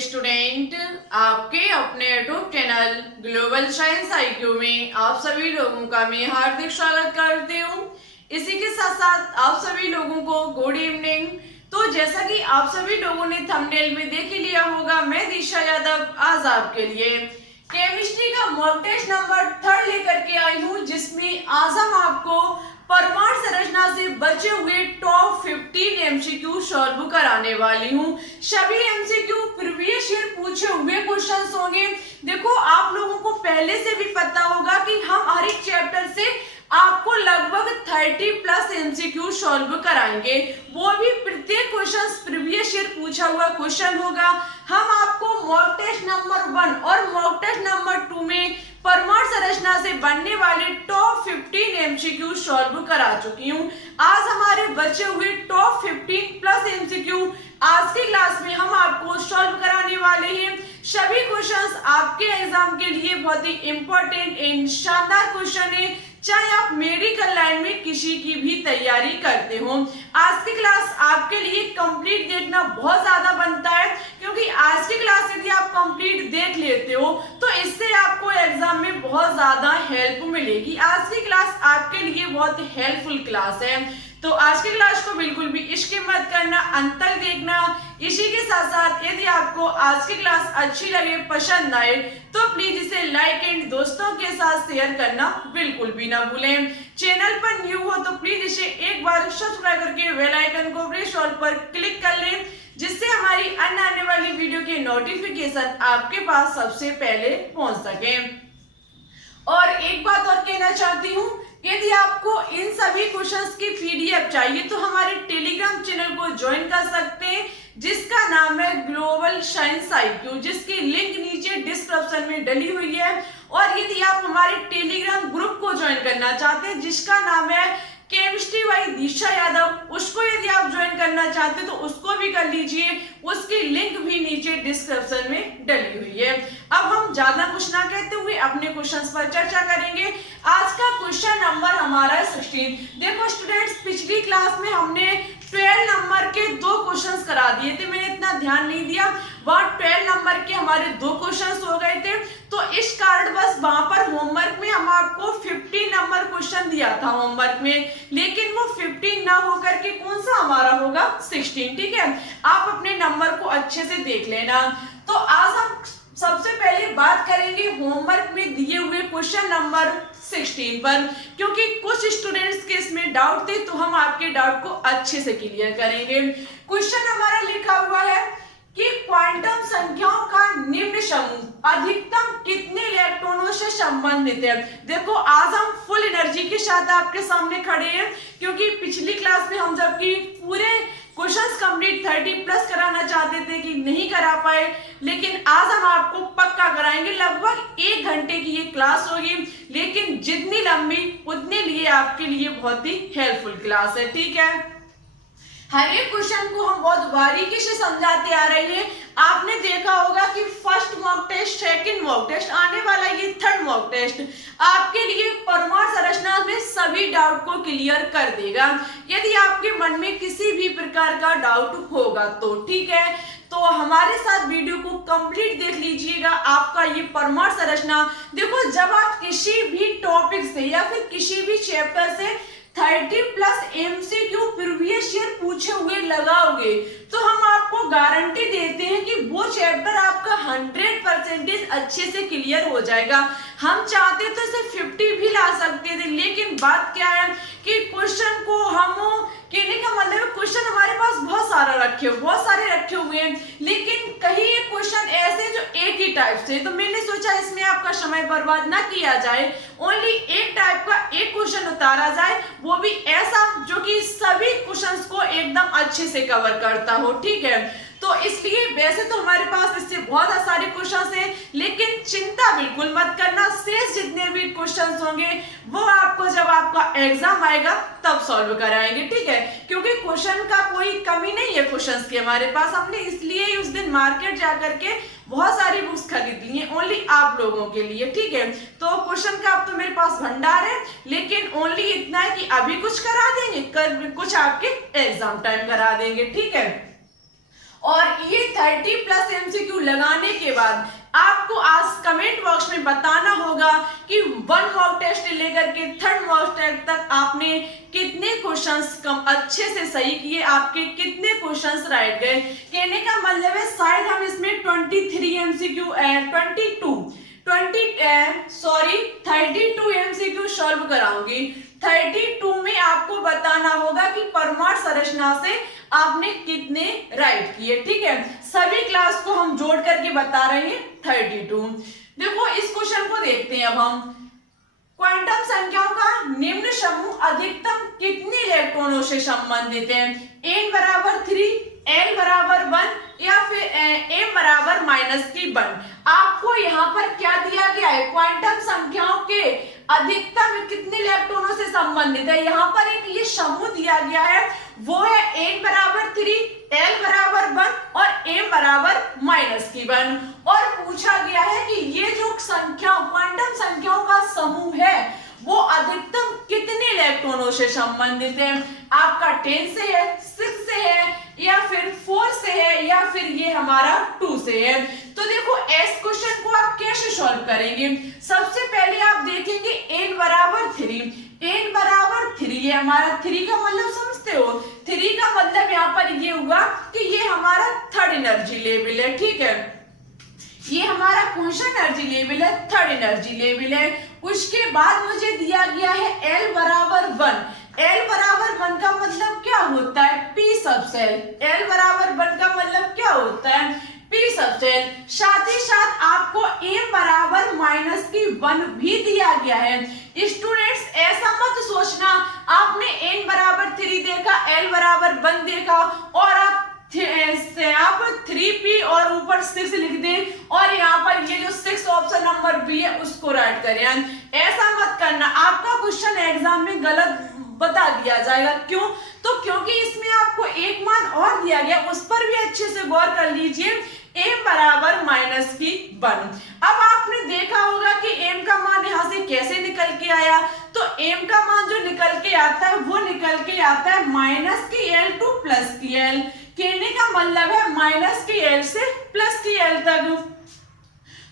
Student, आपके अपने YouTube channel global science IQ में आप सभी लोगों का मैं हार्दिक स्वागत करती हूँ। इसी के साथ साथ आप सभी लोगों को गुड इवनिंग। तो जैसा कि आप सभी लोगों ने थंबनेल में देख ही लिया होगा, मैं दिशा यादव आज आपके लिए केमिस्ट्री का मॉक टेस्ट नंबर 3 लेकर के आई हूँ, जिसमें आज हम आपको परमाणु संरचना से बचे हुए टॉप 15 एमसीक्यू सॉल्व कराने वाली हूँ। सभी एमसीक्यू प्रीवियस ईयर पूछे हुए क्वेश्चंस होंगे। देखो, आप लोगों को पहले से भी पता होगा कि हम हर एक चैप्टर से आपको लगभग 30+ एमसीक्यू सॉल्व कराएंगे, वो भी प्रत्येक क्वेश्चन प्रीवियस ईयर पूछा हुआ क्वेश्चन होगा। हम आपको मॉक टेस्ट नंबर 1 और मॉक टेस्ट नंबर 2 में परमाणु संरचना से बनने वाले टॉप 15 एमसीक्यू सॉल्व करा चुकी हूँ। आज हमारे बचे हुए टॉप 15+ एमसीक्यू आज की क्लास में हम आपको सॉल्व कराने वाले हैं। सभी क्वेश्चंस आपके एग्जाम के लिए बहुत ही इंपॉर्टेंट एंड शानदार क्वेश्चन है, चाहे आप मेडिकल लाइन में किसी की भी तैयारी करते हो। आज की क्लास आपके लिए कंप्लीट देखना बहुत ज्यादा बनता है, क्योंकि आज की क्लास यदि आप कंप्लीट देख लेते हो तो इससे आपको एग्जाम में बहुत ज्यादा हेल्प मिलेगी। आज की क्लास आपके लिए बहुत हेल्पफुल क्लास है, तो आज की क्लास को बिल्कुल भी स्किप मत करना, अंत तक देखना। इसी के साथ साथ यदि आपको आज की क्लास अच्छी लगे, पसंद आए, तो प्लीज इसे लाइक एंड दोस्तों के साथ शेयर करना बिल्कुल भी ना भूलें। चैनल पर न्यू हो तो प्लीज इसे एक बार सब्सक्राइब करके बेल आइकन को प्रेस ऑल पर क्लिक कर लें, जिससे हमारी अन्य आने वाली वीडियो के नोटिफिकेशन आपके पास सबसे पहले पहुंच सके। और एक बात और कहना चाहती हूँ, यदि आपको इन सभी क्वेश्चंस की पीडीएफ चाहिए तो हमारे टेलीग्राम चैनल को ज्वाइन कर सकते हैं, जिसका नाम है ग्लोबल साइंस आईक्यू, जिसकी लिंक नीचे डिस्क्रिप्शन में डली हुई है। और यदि आप हमारे टेलीग्राम ग्रुप को ज्वाइन करना चाहते हैं, जिसका नाम है केमिस्ट्री बाय दिशा यादव, उसको यदि आप ज्वाइन करना चाहते हैं तो उसको भी कर लीजिए, उसकी लिंक भी नीचे डिस्क्रिप्शन में डली हुई है। अब हम ज्यादा कुछ ना कहते हुए अपने क्वेश्चंस पर चर्चा करेंगे। आज का क्वेश्चन नंबर हमारा 16। देखो स्टूडेंट्स, पिछली क्लास में हमने 12 नंबर के 2 क्वेश्चंस करा दिए थे, मैंने इतना ध्यान नहीं दिया। वहां 12 नंबर के हमारे 2 क्वेश्चंस हो गए थे, तो इस कारण बस वहां पर होमवर्क में हम आपको 15 नंबर क्वेश्चन दिया था होमवर्क में, लेकिन वो 15 ना होकर के कौन सा हमारा होगा 16। ठीक है, आप अपने नंबर को अच्छे से देख लेना। तो आज हम सबसे पहले बात करेंगे होमवर्क में दिए हुए क्वेश्चन नंबर 16 पर, क्योंकि कुछ स्टूडेंट्स के इसमें डाउट थे, तो हम आपके डाउट को अच्छे से क्लियर करेंगे। क्वेश्चन हमारा लिखा हुआ है कि क्वांटम संख्याओं का निम्न समूह अधिकतम कितने इलेक्ट्रॉनों से संबंधित है। देखो, आज हम फुल एनर्जी के साथ आपके सामने खड़े हैं, क्योंकि पिछली क्लास में हम जबकि पूरे क्वेश्चंस कंप्लीट 30+ कराना चाहते थे कि नहीं करा पाए, लेकिन आज हम आपको पक्का कराएंगे। लगभग 1 घंटे की ये क्लास होगी, लेकिन जितनी लंबी उतने लिए आपके लिए बहुत ही हेल्पफुल क्लास है। ठीक है, हर एक क्वेश्चन को हम बहुत बारीकी से समझाते आ रहे हैं। आपने देखा होगा कि first mock test, second mock test, आने वाला ये 3rd मॉक टेस्ट आपके लिए परमाणु संरचना में सभी डाउट को क्लियर कर देगा। यदि आपके मन में किसी भी प्रकार का डाउट होगा तो ठीक है, तो हमारे साथ वीडियो को कंप्लीट देख लीजिएगा। आपका ये परमाणु संरचना, देखो, जब आप किसी भी टॉपिक से या फिर किसी भी चैप्टर से 30+ एमसीक्यू प्रीवियस ईयर पूछे हुए लगाओगे, तो हम आपको गारंटी देते हैं कि वो चैप्टर आपका 100% अच्छे से क्लियर हो जाएगा। हम चाहते तो इसे 50 भी ला सकते थे, लेकिन बात क्या है कि क्वेश्चन को हम कहने का मतलब क्वेश्चन हमारे पास बहुत सारे रखे हुए हैं, लेकिन कहीं एक क्वेश्चन ऐसे जो एक ही टाइप से, तो मैंने सोचा इसमें आपका समय बर्बाद ना किया जाए, ओनली एक टाइप का एक क्वेश्चन उतारा जाए, वो भी ऐसा जो कि सभी क्वेश्चंस को एकदम अच्छे से कवर करता हो। ठीक है, तो इसलिए वैसे तो हमारे पास इससे बहुत सारे क्वेश्चंस हैं, लेकिन चिंता बिल्कुल मत करना, शेष जितने भी क्वेश्चंस होंगे वो आपको जब आपका एग्जाम आएगा तब सॉल्व कराएंगे। ठीक है, क्योंकि क्वेश्चन का कोई कमी नहीं है क्वेश्चंस की हमारे पास। हमने इसलिए उस दिन मार्केट जाकर के बहुत सारी बुक्स खरीद ली हैं ओनली आप लोगों के लिए। ठीक है, तो क्वेश्चन का अब तो मेरे पास भंडार है, लेकिन ओनली इतना है कि अभी कुछ करा देंगे, कल कुछ आपके एग्जाम टाइम करा देंगे। ठीक है, और ये 30 प्लस एमसीक्यू लगाने के बाद आपको आज कमेंट बॉक्स में बताना होगा कि 1 मॉक टेस्ट लेकर के 3rd मॉक टेस्ट तक आपने कितने क्वेश्चंस कम अच्छे से सही किए, आपके कितने क्वेश्चंस राइट गए। कहने का मतलब है शायद हम इसमें 23 एमसीक्यू 32 एमसीक्यू सॉल्व कराऊंगी। 32 में आपको बताना होगा कि परमाणु संरचना से आपने कितने राइट किए। ठीक है, सभी क्लास को हम जोड़ करके बता रहे हैं 32। देखो इस क्वेश्चन को देखते हैं अब हम। क्वांटम संख्याओं का निम्न समूह अधिकतम कितने इलेक्ट्रॉनों से संबंधित है? n बराबर 3, l बराबर 1 या फिर m बराबर -1। आपको यहाँ पर क्या दिया गया है? क्वांटम संख्याओं के अधिकतम कितने इलेक्ट्रॉनों से संबंधित है। यहाँ पर एक ये समूह दिया गया है, वो है n बराबर 3, l बराबर 1 और m बराबर -1। और पूछा गया है कि ये जो संख्या क्वांटम संख्याओं का समूह है वो अधिकतम कितने इलेक्ट्रॉनों से संबंधित है। आपका 10 से है, 6 से है या फिर 4 से है या फिर ये हमारा 2 से है। तो देखो इस क्वेश्चन को आप कैसे सॉल्व करेंगे। सबसे पहले आप देखेंगे n बराबर 3, n बराबर 3, ये हमारा 3 का मतलब समझते हो। 3 का मतलब यहाँ पर ये हुआ कि ये हमारा 3rd एनर्जी लेवल है। ठीक है, ये हमारा कौन सा एनर्जी लेवल है? 3rd एनर्जी लेवल है। उसके बाद मुझे दिया गया है l बराबर 1। l बराबर 1 का मतलब क्या होता है? p सब सेल। l बराबर 1 का मतलब क्या होता है? p सब सेल। साथ ही साथ आपको m बराबर -1 भी दिया गया है। स्टूडेंट्स ऐसा मत सोचना आपने n बराबर 3 देखा, l बराबर 1 देखा और आप 3p और ऊपर 6 लिख दें और यहाँ पर ये जो 6 ऑप्शन नंबर बी है उसको राइट करें। ऐसा मत करना, आपका क्वेश्चन एग्जाम में गलत बता दिया जाएगा। क्यों? तो क्योंकि इसमें आपको एक मान और दिया गया, उस पर भी अच्छे से गौर कर लीजिए। m बराबर -1। अब आपने देखा होगा कि m का मान यहाँ से कैसे निकल के आया। तो m का मान जो निकल के आता है वो निकल के आता है -l टू +l। कहने का मतलब है -l से +l तक।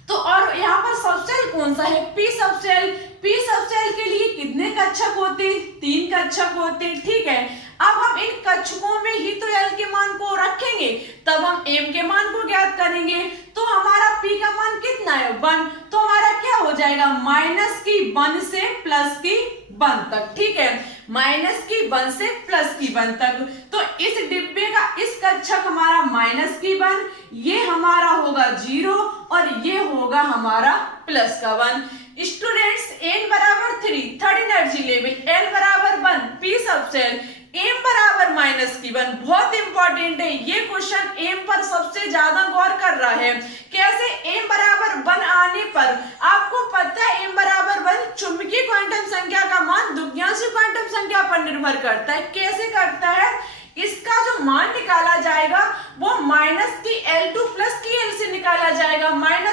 तो और यहाँ पर सबसेल कौन सा है? p subshell. p सबसेल के लिए कितने कक्षक होते? 3 कक्षक होते। ठीक है, अब हम इन कक्षकों में ही तो l के मान को रखेंगे, तब हम m के मान को ज्ञात करेंगे। तो हमारा p का मान कितना है? 1। तो हमारा क्या हो जाएगा? -1 से +1 तक। ठीक है, -1 से +1 तक। तो इस डिब्बे का इस कक्षक हमारा -1, ये हमारा होगा 0 और ये होगा हमारा +1। स्टूडेंट्स n बराबर 3 3rd एनर्जी लेवल, l बराबर 1 p सबसेल, m बराबर -1 बहुत इंपॉर्टेंट है। ये क्वेश्चन m पर सबसे ज्यादा गौर कर रहा है। कैसे? m बराबर 1 आने पर आपको पता है m बराबर 1 चुंबकीय क्वांटम संख्या का मान द्विघांशी क्वांटम संख्या पर निर्भर करता है। कैसे करता है? इसका जो मान निकाला जाएगा वो -l टू +l से निकाला जाएगा। -l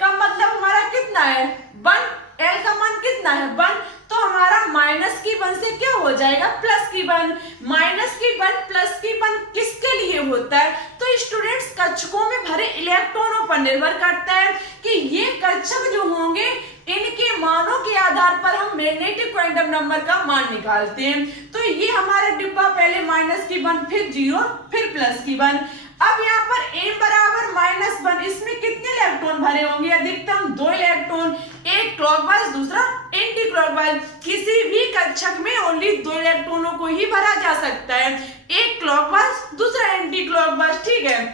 का मतलब हमारा कितना है? 1। l का मान कितना है? 1। तो हमारा -1 से क्या हो जाएगा? +1। -1 किसके लिए होता है? तो स्टूडेंट्स कक्षकों में भरे इलेक्ट्रॉनों पर निर्भर करता है कि ये कक्षक जो होंगे इनके मानों के आधार पर हम मैग्नेटिक क्वांटम नंबर का मान निकालते हैं। तो ये हमारा डिब्बा पहले -1 फिर 0 फिर +1। अब यहाँ पर m बराबर -1, इसमें कितने इलेक्ट्रॉन भरे होंगे? अधिकतम 2 इलेक्ट्रॉन, एक क्लॉकवाइज दूसरा एंटी क्लॉकवाइज। किसी भी कक्षक में ओनली 2 इलेक्ट्रॉनों को ही भरा जा सकता है, एक क्लॉकवाइज दूसरा एंटी क्लॉकवाइज। ठीक है,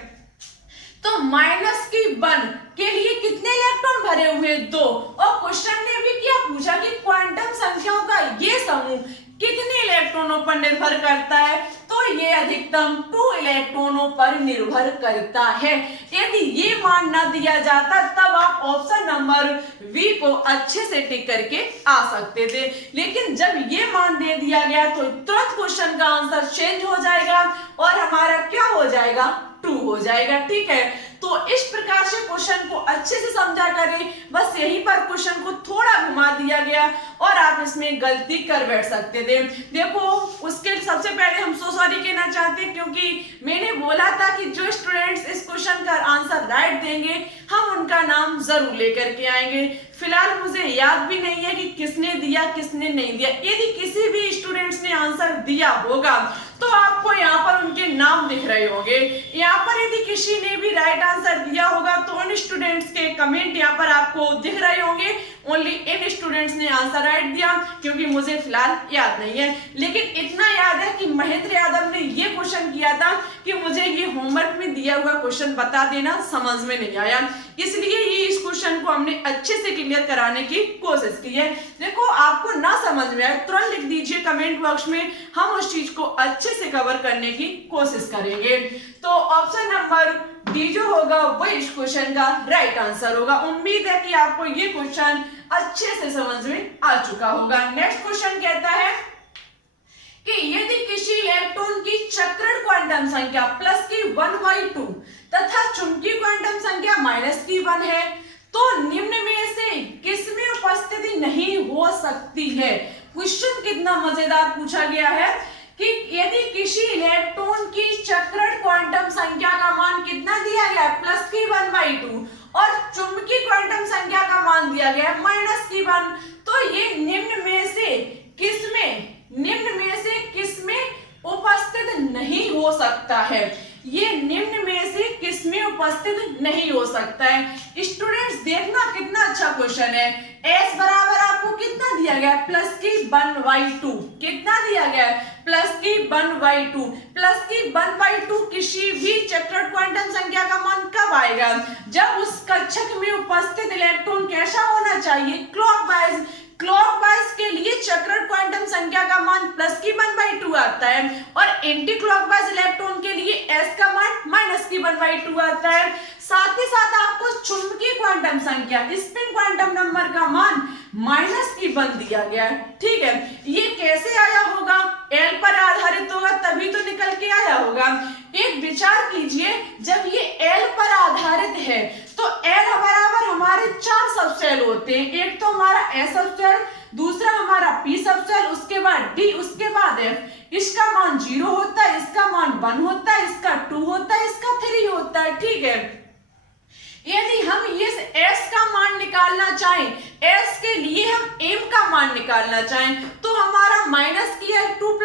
तो -1 के लिए कितने इलेक्ट्रॉन भरे हुए? 2। और क्वेश्चन ने भी क्या पूछा कि क्वांटम संख्याओं का ये समूह कितने इलेक्ट्रॉनों पर निर्भर करता है? तो ये अधिकतम 2 इलेक्ट्रॉनों पर निर्भर करता है। यदि ये मान न दिया जाता तब आप ऑप्शन नंबर बी को अच्छे से टिक करके आ सकते थे, लेकिन जब ये मान दे दिया गया तो तुरंत क्वेश्चन का आंसर चेंज हो जाएगा और हमारा क्या हो जाएगा? 2 हो जाएगा। ठीक है, तो तो इस प्रकार से क्वेश्चन को अच्छे से समझा करें। बस यहीं पर क्वेश्चन को थोड़ा घुमा दिया गया और आप इसमें गलती कर बैठ सकते थे। देखो उसके सबसे पहले हम सॉरी कहना चाहते हैं, क्योंकि मैंने बोला था कि जो स्टूडेंट्स इस क्वेश्चन का आंसर राइट देंगे हम उनका नाम जरूर लेकर के आएंगे। फिलहाल मुझे याद भी नहीं है कि किसने दिया किसने नहीं दिया। यदि किसी भी स्टूडेंट्स ने आंसर दिया होगा तो आपको यहाँ पर उनके नाम दिख रहे होंगे। यहाँ पर यदि किसी ने भी राइट आंसर दिया होगा तो उन स्टूडेंट्स के कमेंट यहाँ पर आपको दिख रहे होंगे। ओनली इन स्टूडेंट्स ने आंसर राइट दिया, क्योंकि मुझे फिलहाल याद नहीं है। लेकिन इतना याद है कि महेंद्र यादव ने ये क्वेश्चन किया था कि मुझे ये होमवर्क में दिया हुआ क्वेश्चन बता देना, समझ में नहीं आया, इसलिए ये इस क्वेश्चन को हमने अच्छे से क्लियर कराने की कोशिश की है। देखो आपको ना समझ में आए तुरंत लिख दीजिए कमेंट बॉक्स में, हम उस चीज को अच्छे से कवर करने की कोशिश करेंगे। तो ऑप्शन नंबर डी जो होगा वो इस क्वेश्चन का राइट आंसर होगा। उम्मीद है कि आपको ये क्वेश्चन अच्छे से समझ में आ चुका होगा। नेक्स्ट क्वेश्चन कहता है कि यदि किसी इलेक्ट्रॉन की चक्रण क्वांटम संख्या प्लस की 1/2 तथा चुंबकीय क्वांटम संख्या -1 है तो निम्न में से किसमें उपस्थिति नहीं हो सकती है। क्वेश्चन कितना मजेदार पूछा गया है कि यदि किसी इलेक्ट्रॉन की चक्रण क्वांटम संख्या का मान कितना दिया गया है प्लस की 1/2 और चुंबकीय क्वांटम संख्या का मान दिया गया है -1, तो ये निम्न में से किसमें उपस्थित नहीं हो सकता है। ये निम्न में से किसमें उपस्थित नहीं हो सकता है। स्टूडेंट्स देखना कितना अच्छा क्वेश्चन है। S बराबर आपको कितना दिया गया है प्लस की 1/2, कितना दिया गया है प्लस की 1/2। प्लस की 1/2 किसी भी चक्रण क्वांटम संख्या का मान कब आएगा, जब उस कक्षक में उपस्थित इलेक्ट्रॉन कैसा होना चाहिए, क्लॉकवाइज। क्लॉकवाइज के लिए चक्रण क्वांटम संख्या का मान प्लस की 1/2 आता है और एंटी क्लॉकवाइज इलेक्ट्रॉन के लिए S का मान -1/2 आता है। साथ ही साथ आपको चुंबकीय क्वांटम संख्या स्पिन क्वांटम नंबर का मान -1 दिया गया है। ठीक है, ये कैसे आया होगा, L पर आधारित होगा तभी तो निकल के आया होगा। एक विचार कीजिए, जब ये L पर आधारित है तो L बराबर हमारे 4 सबसेल होते हैं। एक तो हमारा S सबसेल, दूसरा हमारा P सबसेल, उसके बाद D, उसके बाद F। इसका मान 0 होता है, इसका मान 1 होता है, इसका 2 होता है, इसका 3 होता है। ठीक है, यदि हम इस S का मान निकालना चाहें, S के लिए हम M का मान निकालना चाहें तो हमारा -L 2 +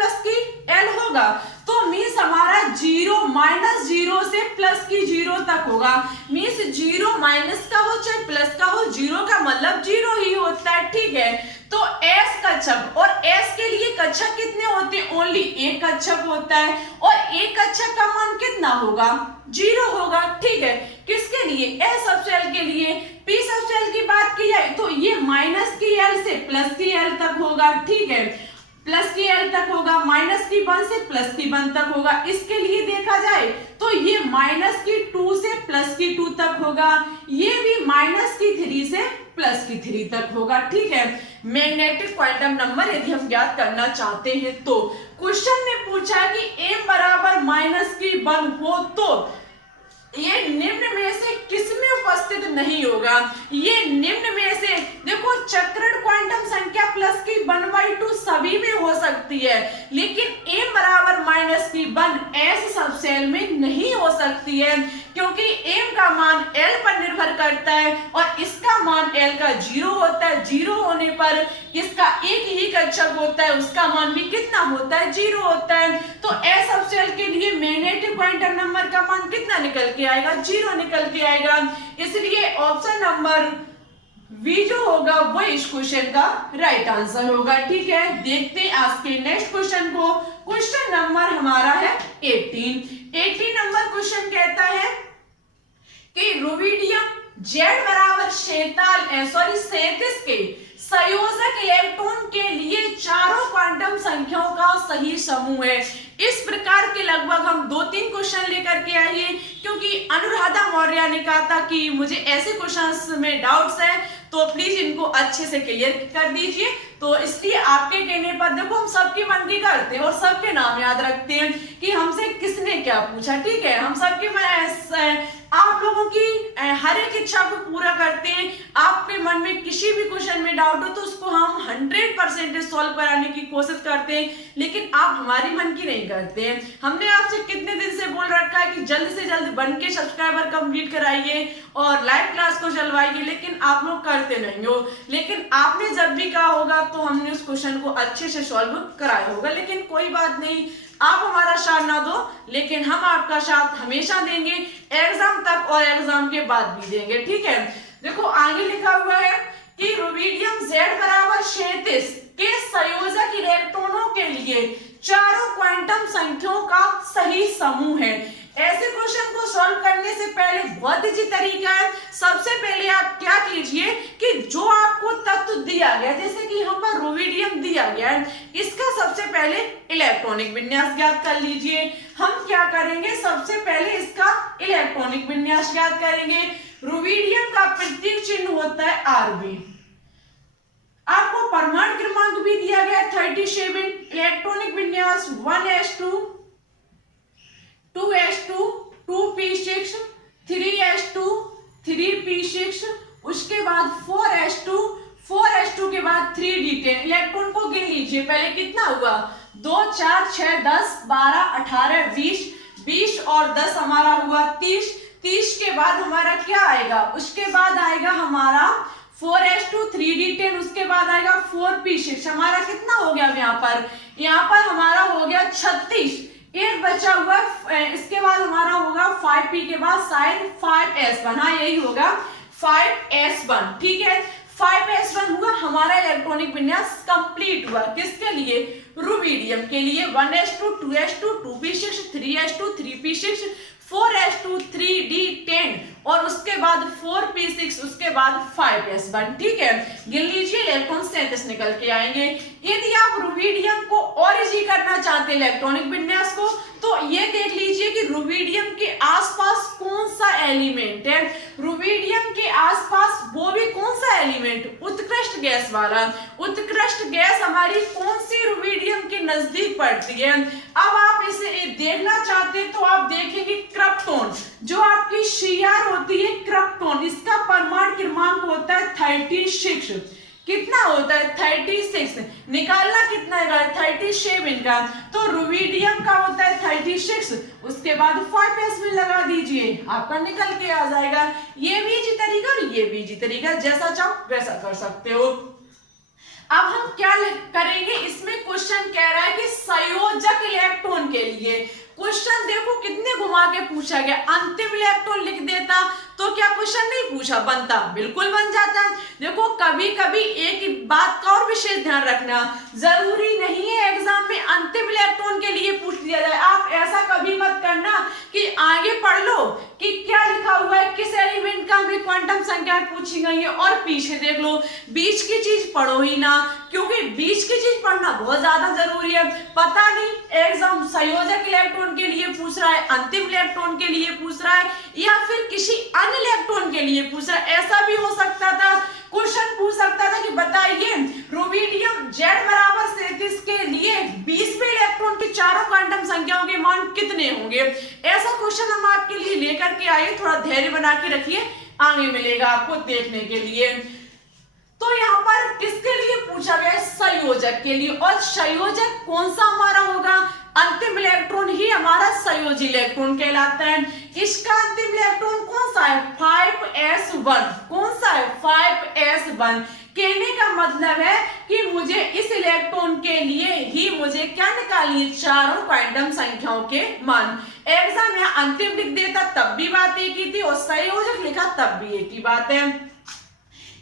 L होगा। तो मीन्स हमारा 0 से +0 तक होगा। मीन्स 0 माइनस का हो चाहे प्लस का हो, 0 का मतलब 0 ही होता है। ठीक है, तो S कक्षक, और S के लिए कक्षक कितने होते हैं, ओनली एक कक्षक होता है और एक कक्षक का मान कितना होगा, 0 होगा। ठीक है, किसके लिए, S सबसेल के लिए। P सबसेल की बात की जाए तो ये -L से +L तक होगा। ठीक है, +L तक होगा, -1 से +1 तक होगा। इसके लिए देखा जाए तो ये -2 से +2 तक होगा, ये भी -3 से +3 तक होगा। ठीक है, मैग्नेटिक क्वांटम नंबर यदि हम ज्ञात करना चाहते हैं तो क्वेश्चन ने पूछा कि M बराबर -1 हो तो ये निम्न में से किसमें उपस्थित नहीं होगा। ये निम्न में से देखो, चक्रण क्वांटम संख्या प्लस की 1/2 सभी में हो सकती है, लेकिन M बराबर -1 S सबसेल में नहीं हो सकती है, क्योंकि M का मान L पर निर्भर करता है और इसका मान L का 0 होता है। 0 होने पर इसका एक ही कक्षक होता है, उसका मान भी कितना होता है, 0 होता है। तो S सबसेल के लिए मैग्नेटिक क्वांटम नंबर का मान कितना निकल के आएगा, 0 निकल के आएगा। इसलिए ऑप्शन नंबर बी जो होगा वो इस क्वेश्चन का राइट आंसर होगा। ठीक है, देखते हैं आज के नेक्स्ट क्वेश्चन को। क्वेश्चन नंबर हमारा है 18 नंबर क्वेश्चन कहता है कि रुबिडियम Z बराबर 37 के संयोजक इलेक्ट्रॉन के लिए चारों क्वांटम संख्याओं का सही समूह है। इस प्रकार के लगभग हम 2-3 क्वेश्चन लेकर के आइए, क्योंकि अनुराधा मौर्य ने कहा था कि मुझे ऐसे क्वेश्चंस में डाउट्स है तो प्लीज इनको अच्छे से क्लियर कर दीजिए। तो इसलिए आपके कहने पर देखो हम सबकी मन की करते हैं और सबके नाम याद रखते हैं कि हमसे किसने क्या पूछा। ठीक है, हम सबके आप लोगों की हर एक इच्छा को पूरा करते हैं। आपके मन में किसी भी क्वेश्चन में डाउट हो तो उसको हम 100% सॉल्व कराने की कोशिश करते हैं, लेकिन आप हमारी मन की नहीं करते हैं। हमने आपसे कितने दिन से बोल रखा है कि जल्द से जल्द बन के सब्सक्राइबर कंप्लीट कराइए और लाइव क्लास को चलवाइए, लेकिन आप लोग करते नहीं हो। लेकिन आपने जब भी कहा होगा तो हमने उस क्वेश्चन को अच्छे से सॉल्व कराया होगा, लेकिन कोई बात नहीं, आप हमारा साथ ना दो लेकिन हम आपका साथ हमेशा देंगे, एग्जाम तक और एग्जाम के बाद भी देंगे, ठीक है। देखो आगे लिखा हुआ है कि रुबिडियम Z बराबर 37 के संयोजक इलेक्ट्रॉनों के लिए चारों क्वांटम संख्याओं का सही समूह है। ऐसे क्वेश्चन को सॉल्व करने से पहले बहुत इजी तरीका है। सबसे पहले आप क्या कीजिए कि जो आपको तत्व दिया गया, जैसे कि यहाँ पर रुबिडियम दिया गया है, इसका सबसे पहले इलेक्ट्रॉनिक विन्यास ज्ञात कर लीजिए। हम क्या करेंगे, सबसे पहले इसका इलेक्ट्रॉनिक विन्यास ज्ञात करेंगे। रुबिडियम का प्रतीक चिन्ह होता है Rb। आपको परमाणु क्रमांक भी दिया गया 37, इलेक्ट्रॉनिक विन्यास 1s2 2s2 2p6 3s2 3p6, उसके बाद 4s2 के बाद 3d10। इलेक्ट्रॉन को गिन लीजिए, पहले कितना हुआ, 2 4 6 10 12 18 20 20 और 10 हमारा हुआ 30। 30 के बाद हमारा क्या आएगा, उसके बाद आएगा हमारा 4s2 3d10, उसके बाद आएगा 4p6। हमारा कितना हो गया, यहाँ पर हमारा हो गया 36, एक बचा हुआ। इसके बाद हमारा होगा 5p के बाद शायद 5s1, हाँ यही होगा 5s1, ठीक है। 5s1 हुआ, हमारा इलेक्ट्रॉनिक विन्यास कंप्लीट हुआ। किसके लिए, रुबिडियम के लिए। 1s2 2s2 2p6 3s2 3p6 4s2 3d10 और उसके बाद 4p6, उसके बाद 5s1, ठीक है। गिन लीजिए, इलेक्ट्रॉन 37 निकल के आएंगे। यदि आप रुबिडियम को और इजी करना चाहते हैं इलेक्ट्रॉनिक विन्यास को, तो ये देख लीजिए कि रुबिडियम के आसपास कौन सा एलिमेंट है। रुबिडियम के आसपास वो भी कौन सा एलिमेंट, उत्कृष्ट गैस वाला। उत्कृष्ट गैस हमारी कौन सी रुबिडियम के नजदीक पड़ती है। अब आप इसे देखना चाहते हैं तो आप देखेंगे क्रिप्टॉन, जो आपकी Cr होती है क्रिप्टॉन, इसका परमाणु क्रमांक होता है 36। कितना होता है, 36। निकालना कितना है, 37 का, तो रुबिडियम का होता है 36, उसके बाद 5s में लगा दीजिए, आपका निकल के आ जाएगा। ये भी इजी तरीका और ये भी इजी तरीका, जैसा चाहो वैसा कर सकते हो। अब हम क्या करेंगे, इसमें क्वेश्चन कह रहा है कि संयोजक इलेक्ट्रॉन के लिए। क्वेश्चन देखो कितने घुमा के पूछा गया, अंतिम इलेक्ट्रॉन लिख देता तो क्या क्वेश्चन नहीं पूछा बनता, बिल्कुल बन जाता। देखो कभी कभी एक बात का और विशेष ध्यान रखना, जरूरी नहीं है एग्जाम में अंतिम इलेक्ट्रॉन के लिए पूछ दिया जाए। आप ऐसा कभी मत करना कि आगे पढ़ लो कि क्या लिखा हुआ है, किस एलिमेंट का हमें क्वांटम संख्या पूछी गई है, और पीछे देख लो, बीच की चीज पढ़ो ही ना, क्योंकि बीच की चीज पढ़ना बहुत ज्यादा जरूरी है। पता नहीं एग्जाम संयोजक इलेक्ट्रॉन के लिए पूछ रहा है, अंतिम इलेक्ट्रॉन के लिए पूछ रहा है, या फिर किसी अन्य इलेक्ट्रॉन के लिए पूछ रहा है। ऐसा भी हो सकता था, क्वेश्चन पूछ सकता था कि बताइए रुबिडियम Z बराबर 37 के लिए 20वें इलेक्ट्रॉन की चारों क्वांटम संख्याओं के मान कितने होंगे। ऐसा क्वेश्चन हम आपके लिए लेकर के आए, थोड़ा धैर्य बना के रखिए, आगे मिलेगा आपको देखने के लिए। तो यहाँ पर किसके लिए पूछा गया, संयोजक के लिए। और संयोजक कौन सा हमारा होगा, अंतिम इलेक्ट्रॉन ही हमारा संयोजी इलेक्ट्रॉन कहलाता है। इसका अंतिम इलेक्ट्रॉन कौन सा है, 5s1। कौन सा है, 5s1। कहने का मतलब है कि मुझे इस इलेक्ट्रॉन के लिए ही मुझे क्या निकालनी है, चारों क्वांटम संख्याओं के मान। एग्जाम यहाँ अंतिम लिख देता तब भी बात एक ही थी, और संयोजक लिखा तब भी एक ही बात है।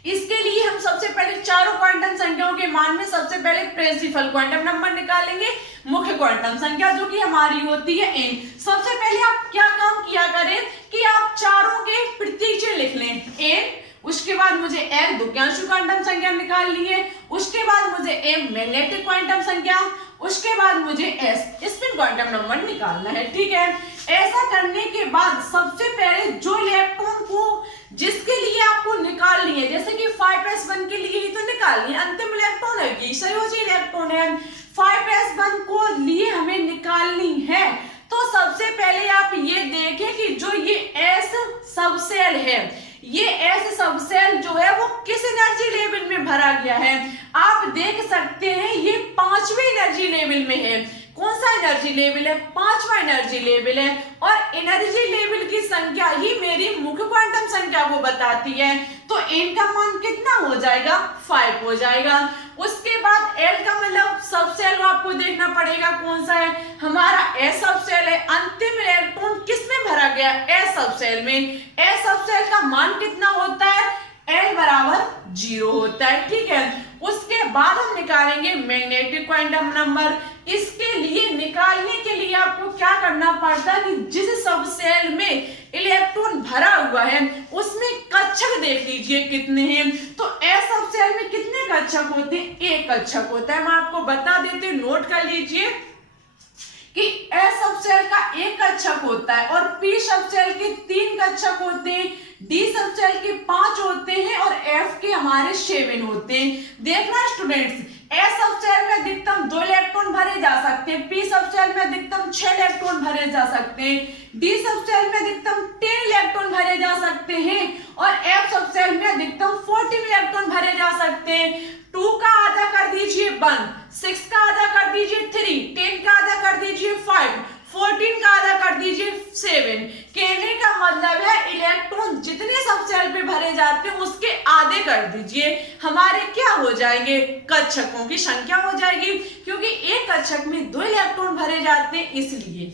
इसके लिए हम सबसे पहले चारों क्वांटम संख्याओं के मान में सबसे पहले प्रिंसिपल क्वांटम नंबर निकालेंगे, मुख्य क्वांटम संख्या जो कि हमारी होती है n। सबसे पहले आप क्या काम किया करें कि आप चारों के प्रतीक चिन्ह लिख लें, n, उसके बाद मुझे m दुख्यांशु क्वांटम संख्या निकालनी है, उसके बाद मुझे m मैग्नेटिक क्वांटम संख्या, उसके बाद मुझे s स्पिन क्वांटम नंबर निकालना है, ठीक है। ऐसा करने के बाद सबसे पहले जो इलेक्ट्रॉन को जिसके लिए आपको निकालनी है, जैसे कि 5s1 के लिए ही तो निकालनी है, अंतिम इलेक्ट्रॉन है, ये संयोजी इलेक्ट्रॉन है, 5s1 को लिए हमें निकालनी है। तो सबसे पहले आप ये देखें कि जो ये s सेल है, ये एस सब सेल जो है वो किस एनर्जी लेवल में भरा गया है? आप देख सकते हैं ये 5वें एनर्जी लेवल में है। कौन सा एनर्जी लेवल है? 5वां एनर्जी लेवल है। और एनर्जी लेवल की संख्या ही मेरी मुख्य क्वांटम संख्या को बताती है, तो n का मान कितना हो जाएगा? 5 हो जाएगा। उसके बाद L का मतलब सब सेल आपको देखना पड़ेगा कौन सा है, हमारा S सब सेल है। अंतिम इलेक्ट्रॉन किस में भरा गया? S सब सेल में। S सब सेल का मान कितना होता है? L बराबर 0 होता है, ठीक है। उसके बाद हम निकालेंगे मैग्नेटिक क्वांटम नंबर। इसके लिए निकालने के लिए आपको क्या करना पड़ता है कि जिस सब सेल में इलेक्ट्रॉन भरा हुआ है उसमें कक्षक देख लीजिए कितने हैं। तो एस सब सेल में कितने कक्षक होते हैं? एक कक्षक होता है। मैं आपको बता देती हूँ, नोट कर लीजिए कि एस सब सेल का एक कक्षक होता है और पी सब सेल के 3 कक्षक होते हैं, डी सब सेल के 5 होते हैं और एफ के हमारे 7 होते हैं। देखना स्टूडेंट्स, एस सब सेल में अधिकतम 2 इलेक्ट्रॉन भरे जा सकते हैं, पी सब सेल में अधिकतम 6 इलेक्ट्रॉन भरे जा सकते हैं, डी सब सेल में अधिकतम 10 इलेक्ट्रॉन भरे जा सकते हैं और एफ सब सेल में अधिकतम 14 इलेक्ट्रॉन भरे जा सकते हैं। 2 का आधा कर दीजिए 1, 6 का आधा कर दीजिए 3, 10 का आधा कर दीजिए 5, 14 का आधा कर दीजिए 7। कहने का मतलब है इलेक्ट्रॉन जितने सब सेल पे भरे जाते हैं उसके आधे कर दीजिए, हमारे क्या हो जाएंगे? कक्षकों की संख्या हो जाएगी, क्योंकि एक कक्षक में 2 इलेक्ट्रॉन भरे जाते हैं इसलिए।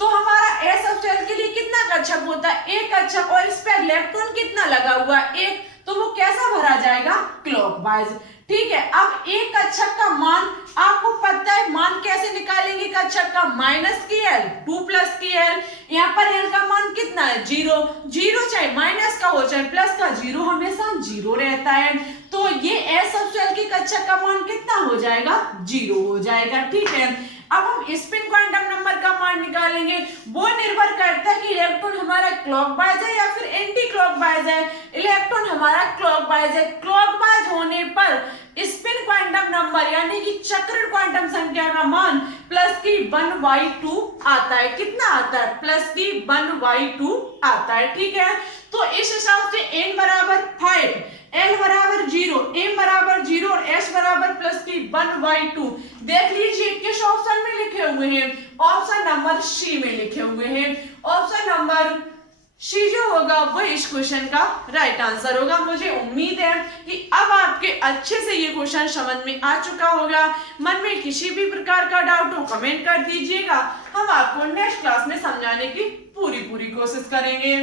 तो हमारा एस सब सेल के लिए कितना कक्षक होता है? एक कक्षक, और इस पे इलेक्ट्रॉन कितना लगा हुआ है? एक, तो वो कैसा भरा जाएगा? क्लॉकवाइज, ठीक है। अब एक कक्षक का मान आपको पता है, मान कैसे निकालेंगे कक्षक का? माइनस की एल, 2 प्लस की एल। यहाँ पर एल का मान कितना है? 0। 0 चाहे माइनस का हो चाहे प्लस का, 0 हमेशा 0 रहता है। तो ये एस सब सेल की कक्षक का मान कितना हो जाएगा? 0 हो जाएगा, ठीक है। अब हम स्पिन क्वांटम नंबर का मान निकालेंगे। वो निर्भर करता है कि इलेक्ट्रॉन हमारा क्लॉकवाइज है या फिर एंटी क्लॉकवाइज है। इलेक्ट्रॉन हमारा क्लॉकवाइज है, क्लॉकवाइज होने पर स्पिन क्वांटम नंबर यानी कि चक्रण क्वांटम संख्या का मान प्लस की 1/2 आता है। कितना आता है? प्लस की 1/2 आता है, ठीक है। तो इस हिसाब से n बराबर 5, L बराबर 0, M बराबर 0 और S बराबर प्लस की 1/2। देख लीजिए किस ऑप्शन में लिखे हुए हैं? ऑप्शन नंबर सी में लिखे हुए हैं। ऑप्शन नंबर सी जो होगा वो इस क्वेश्चन का राइट आंसर होगा। मुझे उम्मीद है कि अब आपके अच्छे से ये क्वेश्चन समझ में आ चुका होगा। मन में किसी भी प्रकार का डाउट हो कमेंट कर दीजिएगा, हम आपको नेक्स्ट क्लास में समझाने की पूरी कोशिश करेंगे।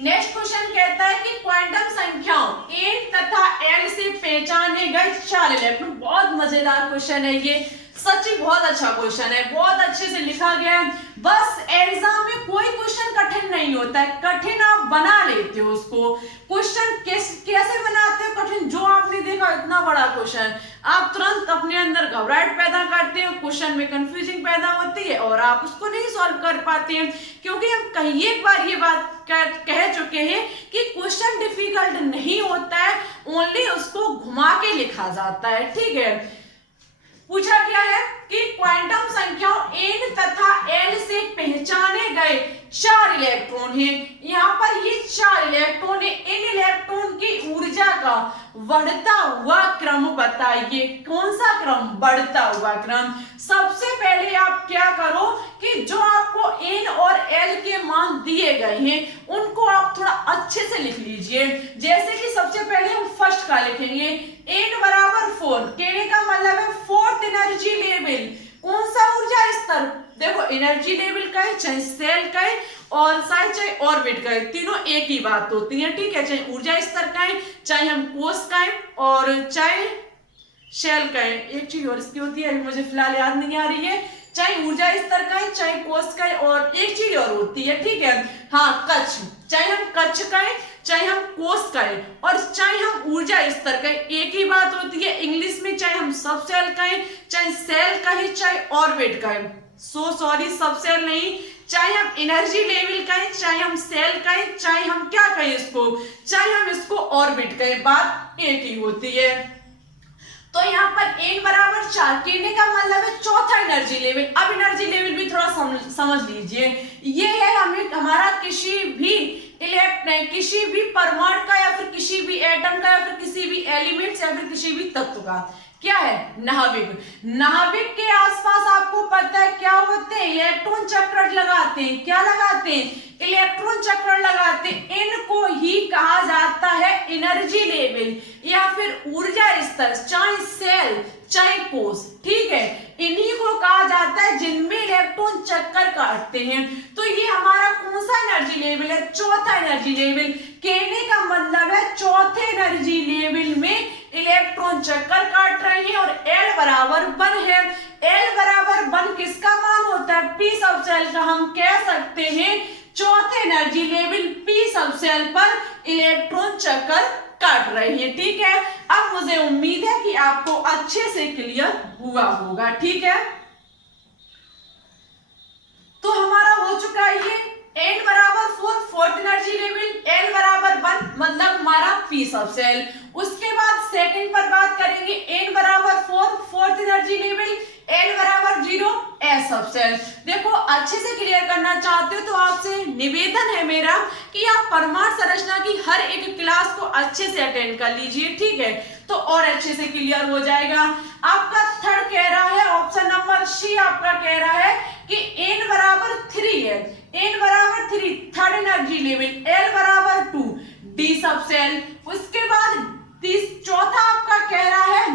नेक्स्ट क्वेश्चन कहता है कि क्वांटम संख्याओं n तथा l से पहचाने गए 4 इलेक्ट्रॉन। बहुत मजेदार क्वेश्चन है ये, सच्ची बहुत अच्छा क्वेश्चन है, बहुत अच्छे से लिखा गया है। बस एग्जाम में कोई क्वेश्चन कठिन नहीं होता है, कठिन आप बना लेते हो उसको। क्वेश्चन कैसे बनाते हो कठिन? जो आपने देखा इतना बड़ा क्वेश्चन, आप तुरंत अपने अंदर घबराहट पैदा करते हो, क्वेश्चन में कंफ्यूजिंग पैदा होती है और आप उसको नहीं सॉल्व कर पाते हैं। क्योंकि हम कहीं एक बार ये बात कह चुके हैं कि क्वेश्चन डिफिकल्ट नहीं होता है, ओनली उसको घुमा के लिखा जाता है, ठीक है। पूछा गया है कि क्वांटम संख्याओं n तथा l से पहचाने गए 4 इलेक्ट्रॉन हैं। यहाँ पर ये 4 इलेक्ट्रॉन है, इन इलेक्ट्रॉन की ऊर्जा का बढ़ता हुआ क्रम बताइए। कौन सा क्रम? बढ़ता हुआ क्रम। सबसे पहले आप क्या करो कि जो आपको n और l के मान दिए गए हैं उनको आप थोड़ा अच्छे से लिख लीजिए। जैसे कि सबसे पहले हम फर्स्ट का लिखेंगे, n बराबर 4, कहने का मतलब है 4th एनर्जी लेवल। कौन सा ऊर्जा स्तर? देखो एनर्जी लेवल का है, चाहे सेल का है और चाहे ऑर्बिट का है, तीनों एक ही बात होती है, ठीक है। चाहे ऊर्जा स्तर का है, चाहे हम कोष का है और चाहे शेल का है। एक चीज और इसकी होती है, मुझे फिलहाल याद नहीं आ रही है, चाहे ऊर्जा स्तर का है, चाहे कोष का है और एक चीज और होती है, ठीक है। हाँ, कक्ष, चाहे हम कक्ष का है, चाहे हम कोष का है और चाहे हम ऊर्जा स्तर का है, एक ही बात होती है इंग्लिश में। चाहे हम सब सेल का है, चाहे सेल का है, चाहे ऑर्बिट का है, सॉरी सब सेल नहीं, चाहे हम एनर्जी लेवल का है, चाहे हम सेल का है, चाहे हम क्या कहें इसको, चाहे हम इसको ऑर्बिट कहें, बात एक ही होती है। तो यहाँ पर n बराबर 4 कहने का मतलब है चौथा एनर्जी लेवल। अब एनर्जी लेवल भी थोड़ा समझ लीजिए। ये है हमारा किसी भी परमाणु का या फिर किसी भी एटम का या फिर किसी भी एलिमेंट्स या फिर किसी भी तत्व का क्या है, नाभिक। नाभिक के आसपास आपको पता है क्या होते हैं, इलेक्ट्रॉन चक्र लगाते हैं। क्या लगाते हैं, इलेक्ट्रॉन चक्र लगाते हैं। इनको ही कहा जाता है एनर्जी लेवल या फिर ऊर्जा स्तर, चाहे सेल चाहे कोष, ठीक है। इन्हीं को कहा जाता है जिनमें इलेक्ट्रॉन चक्कर काटते हैं। तो ये हमारा कौन सा एनर्जी लेवल है, चौथा एनर्जी लेवल। कहने का मतलब है चौथे एनर्जी लेवल में इलेक्ट्रॉन चक्कर काट रहे हैं और L बराबर 1 है। L बराबर 1 किसका मान होता है, p सब सेल का। हम कह सकते हैं चौथे एनर्जी लेवल p सब सेल पर इलेक्ट्रॉन चक्कर काट रहे हैं, ठीक है। अब मुझे उम्मीद है कि आपको अच्छे से क्लियर हुआ होगा, ठीक है। तो हमारा हो चुका है ये n बराबर 4 फोर्थ एनर्जी लेवल, L बराबर 1 मतलब हमारा p सब सेल। उसके बाद सेकंड पर बात करेंगे, n बराबर 4 फोर्थ एनर्जी लेवल, L बराबर 0 S सब सेल। देखो अच्छे से क्लियर करना चाहते हो तो आपसे निवेदन है मेरा कि आप परमाणु संरचना की हर एक क्लास को अच्छे से अटेंड कर लीजिए, ठीक है, तो और अच्छे से क्लियर हो जाएगा। आपका थर्ड कह रहा है, ऑप्शन नंबर सी आपका कह रहा है कि n बराबर 3 है, n बराबर 3 थर्ड एनर्जी लेवल, L बराबर 2 D सब सेल। उसके बाद चौथा आपका कह रहा है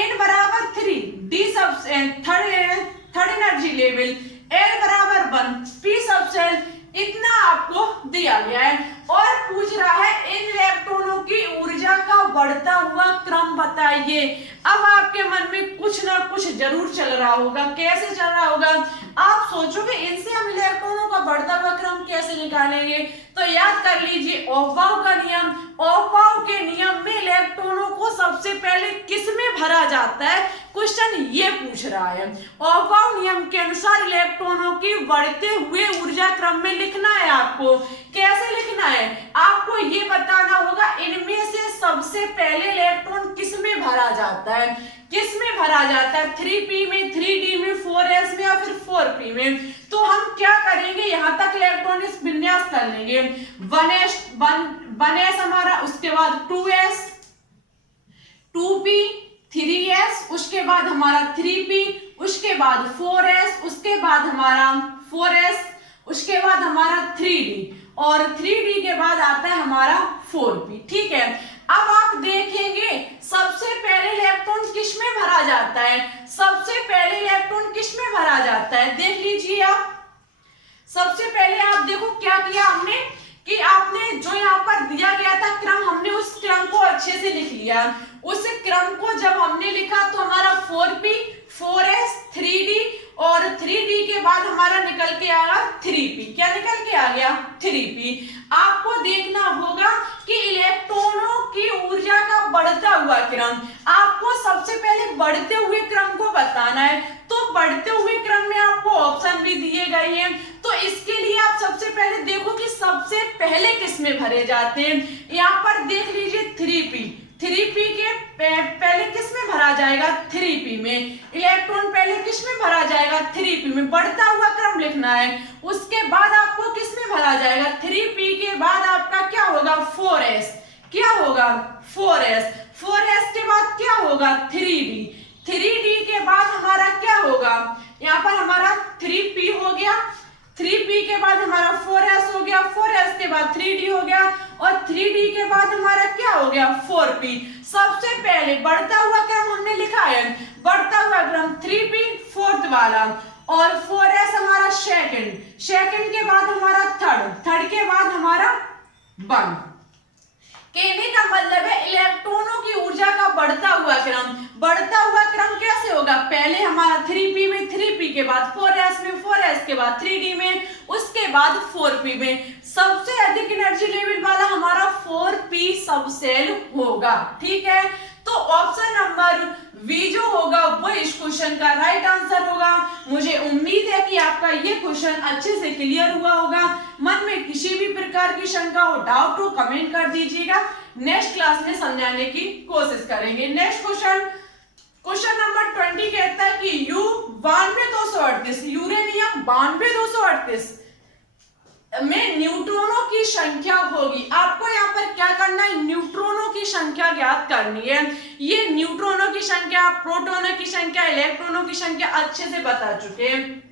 n बराबर 3 D subshell third energy level, L बराबर 1 P सब सेल। इतना आपको दिया गया है और पूछ रहा है इन इलेक्ट्रॉनों की ऊर्जा का बढ़ता हुआ क्रम बताइए। अब आपके मन में कुछ ना कुछ जरूर चल रहा होगा। कैसे चल रहा होगा, आप सोचोगे इनसे हम इलेक्ट्रॉनों का बढ़ता हुआ क्रम कैसे निकालेंगे। तो याद कर लीजिए ऑफबाउ का नियम। ऑफबाउ के नियम में इलेक्ट्रॉनों को सबसे पहले किस में भरा जाता है, क्वेश्चन ये पूछ रहा है। ऑफबाउ नियम के अनुसार इलेक्ट्रॉनों की बढ़ते हुए ऊर्जा क्रम में लिखना है आपको। कैसे लिखना है, आपको ये बताना होगा इनमें से सबसे पहले इलेक्ट्रॉन किस में भरा जाता है। किस में भरा जाता है, 3p में, 3d में, 4s में या फिर 4p में। तो हम क्या करेंगे, यहां तक इलेक्ट्रॉन विन्यास कर लेंगे। 1s हमारा, उसके बाद 2s, 2p, 3s, उसके बाद हमारा 3p, उसके बाद 4s, उसके बाद हमारा 4s, उसके बाद हमारा 3d और 3d के बाद आता है हमारा 4p, ठीक है। अब आप देखेंगे सबसे पहले इलेक्ट्रॉन किस में भरा जाता है, सबसे पहले इलेक्ट्रॉन किस में भरा जाता है, देख लीजिए आप। सबसे पहले आप देखो क्या किया हमने कि आपने जो यहाँ पर दिया गया था क्रम, हमने उस क्रम को अच्छे से लिख लिया। उस क्रम को जब हमने लिखा तो हमारा 4p, 4s, 3d और 3d के बाद हमारा निकल के आया 3p। क्या निकल के आ गया, 3p। आपको देखना होगा कि इलेक्ट्रॉनों की ऊर्जा का बढ़ता हुआ क्रम, आपको सबसे पहले बढ़ते हुए क्रम को बताना है। तो बढ़ते हुए क्रम में आपको ऑप्शन भी दिए गए हैं। तो इसके लिए आप सबसे पहले देखो कि सबसे पहले किस में भरे जाते हैं। यहाँ पर देख लीजिए 3p, 3p के पहले किस में भरा जाएगा, 3p में। इलेक्ट्रॉन पहले किस में भरा जाएगा, 3p में। बढ़ता हुआ क्रम लिखना है। उसके बाद आपको किस में भरा जाएगा, 3p के बाद आपका क्या होगा, 4s। क्या होगा, 4s। 4s के बाद क्या होगा, 3d। 3d के बाद हमारा क्या होगा, यहाँ पर हमारा 3p हो गया, 3p के बाद हमारा 4s हो गया, 4s के बाद 3d हो गया और 3d के बाद हमारा क्या हो गया, 4p। सबसे पहले बढ़ता हुआ क्रम हमने लिखा है, बढ़ता हुआ क्रम 3p फोर्थ वाला और 4s हमारा सेकंड, सेकंड के बाद हमारा थर्ड, थर्ड के बाद हमारा 1। कहने का मतलब है इलेक्ट्रॉनों की ऊर्जा का बढ़ता हुआ क्रम। बढ़ता हुआ क्रम कैसे होगा, पहले हमारा 3p में, 3p के बाद 4s में, 4s के बाद 3d में, उसके बाद 4p में। सबसे अधिक एनर्जी लेवल वाला हमारा 4p सब सेल होगा, ठीक है। तो ऑप्शन नंबर बी जो होगा वो इस क्वेश्चन का राइट आंसर होगा। मुझे उम्मीद है कि आपका ये क्वेश्चन अच्छे से क्लियर हुआ होगा। मन में किसी भी प्रकार की शंका हो, डाउट हो, कमेंट कर दीजिएगा। नेक्स्ट क्लास में समझाने की कोशिश करेंगे। नेक्स्ट क्वेश्चन, क्वेश्चन नंबर 20 कहता है कि U 92238, यूरेनियम 92238 में न्यूट्रॉनों की संख्या होगी। आपको यहाँ पर क्या करना है, न्यूट्रॉनों की संख्या ज्ञात करनी है। ये न्यूट्रॉनों की संख्या, प्रोटॉनों की संख्या, इलेक्ट्रॉनों की संख्या अच्छे से बता चुके हैं।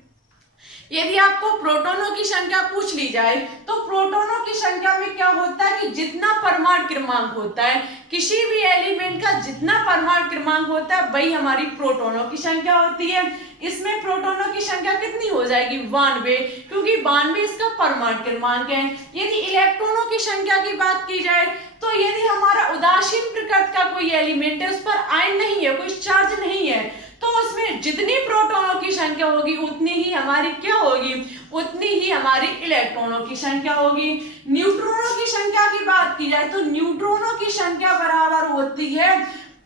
यदि आपको प्रोटॉनों की संख्या पूछ ली जाए तो प्रोटॉनों की संख्या में क्या होता है कि जितना परमाणु क्रमांक होता है, किसी भी एलिमेंट का जितना परमाणु क्रमांक होता है वही हमारी प्रोटॉनों की संख्या होती है। इसमें प्रोटॉनों की संख्या कितनी हो जाएगी, 92, क्योंकि 92 इसका परमाणु क्रमांक है। यदि इलेक्ट्रॉनों की संख्या की बात की जाए तो यदि हमारा उदासीन प्रकृति का कोई एलिमेंट है, उस पर आयन नहीं है, कोई चार्ज नहीं है, तो उसमें जितनी प्रोटॉनों की संख्या होगी उतनी ही हमारी क्या होगी, उतनी ही हमारी इलेक्ट्रॉनों की संख्या होगी। न्यूट्रॉनों की संख्या की बात की जाए तो न्यूट्रॉनों की संख्या बराबर होती है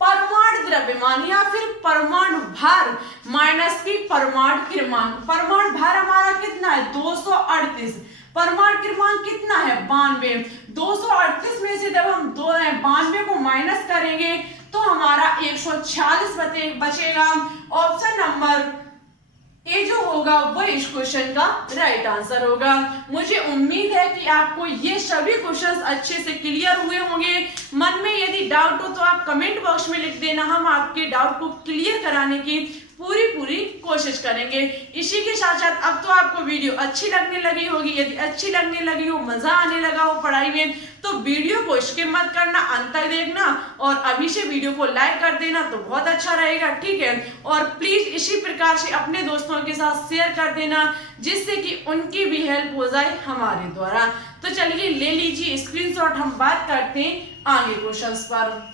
परमाणु द्रव्यमान या फिर परमाणु भार माइनस की परमाणु क्रमांक। परमाणु भार हमारा कितना है, 238, परमाणु क्रमांक कितना है, 92। 238 में से जब हम 92 को माइनस करेंगे तो हमारा 146 बचेगा। ऑप्शन नंबर ए जो होगा वो इस क्वेश्चन का राइट आंसर होगा। मुझे उम्मीद है कि आपको ये सभी क्वेश्चंस अच्छे से क्लियर हुए होंगे। मन में यदि डाउट हो तो आप कमेंट बॉक्स में लिख देना, हम आपके डाउट को क्लियर कराने की पूरी कोशिश करेंगे। इसी के साथ साथ अब तो आपको वीडियो अच्छी लगने लगी होगी। यदि अच्छी लगने लगी हो, मजा आने लगा हो पढ़ाई में, तो वीडियो को स्किप मत करना, अंत तक देखना और अभी से वीडियो को लाइक कर देना तो बहुत अच्छा रहेगा, ठीक है। और प्लीज इसी प्रकार से अपने दोस्तों के साथ शेयर कर देना जिससे कि उनकी भी हेल्प हो जाए हमारे द्वारा। तो चलिए ले लीजिए स्क्रीनशॉट, हम बात करते हैं आगे क्वेश्चंस पर।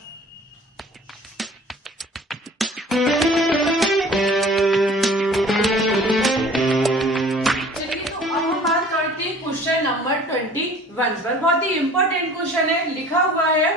नंबर 21 पर बहुत ही इंपॉर्टेंट क्वेश्चन है। लिखा हुआ है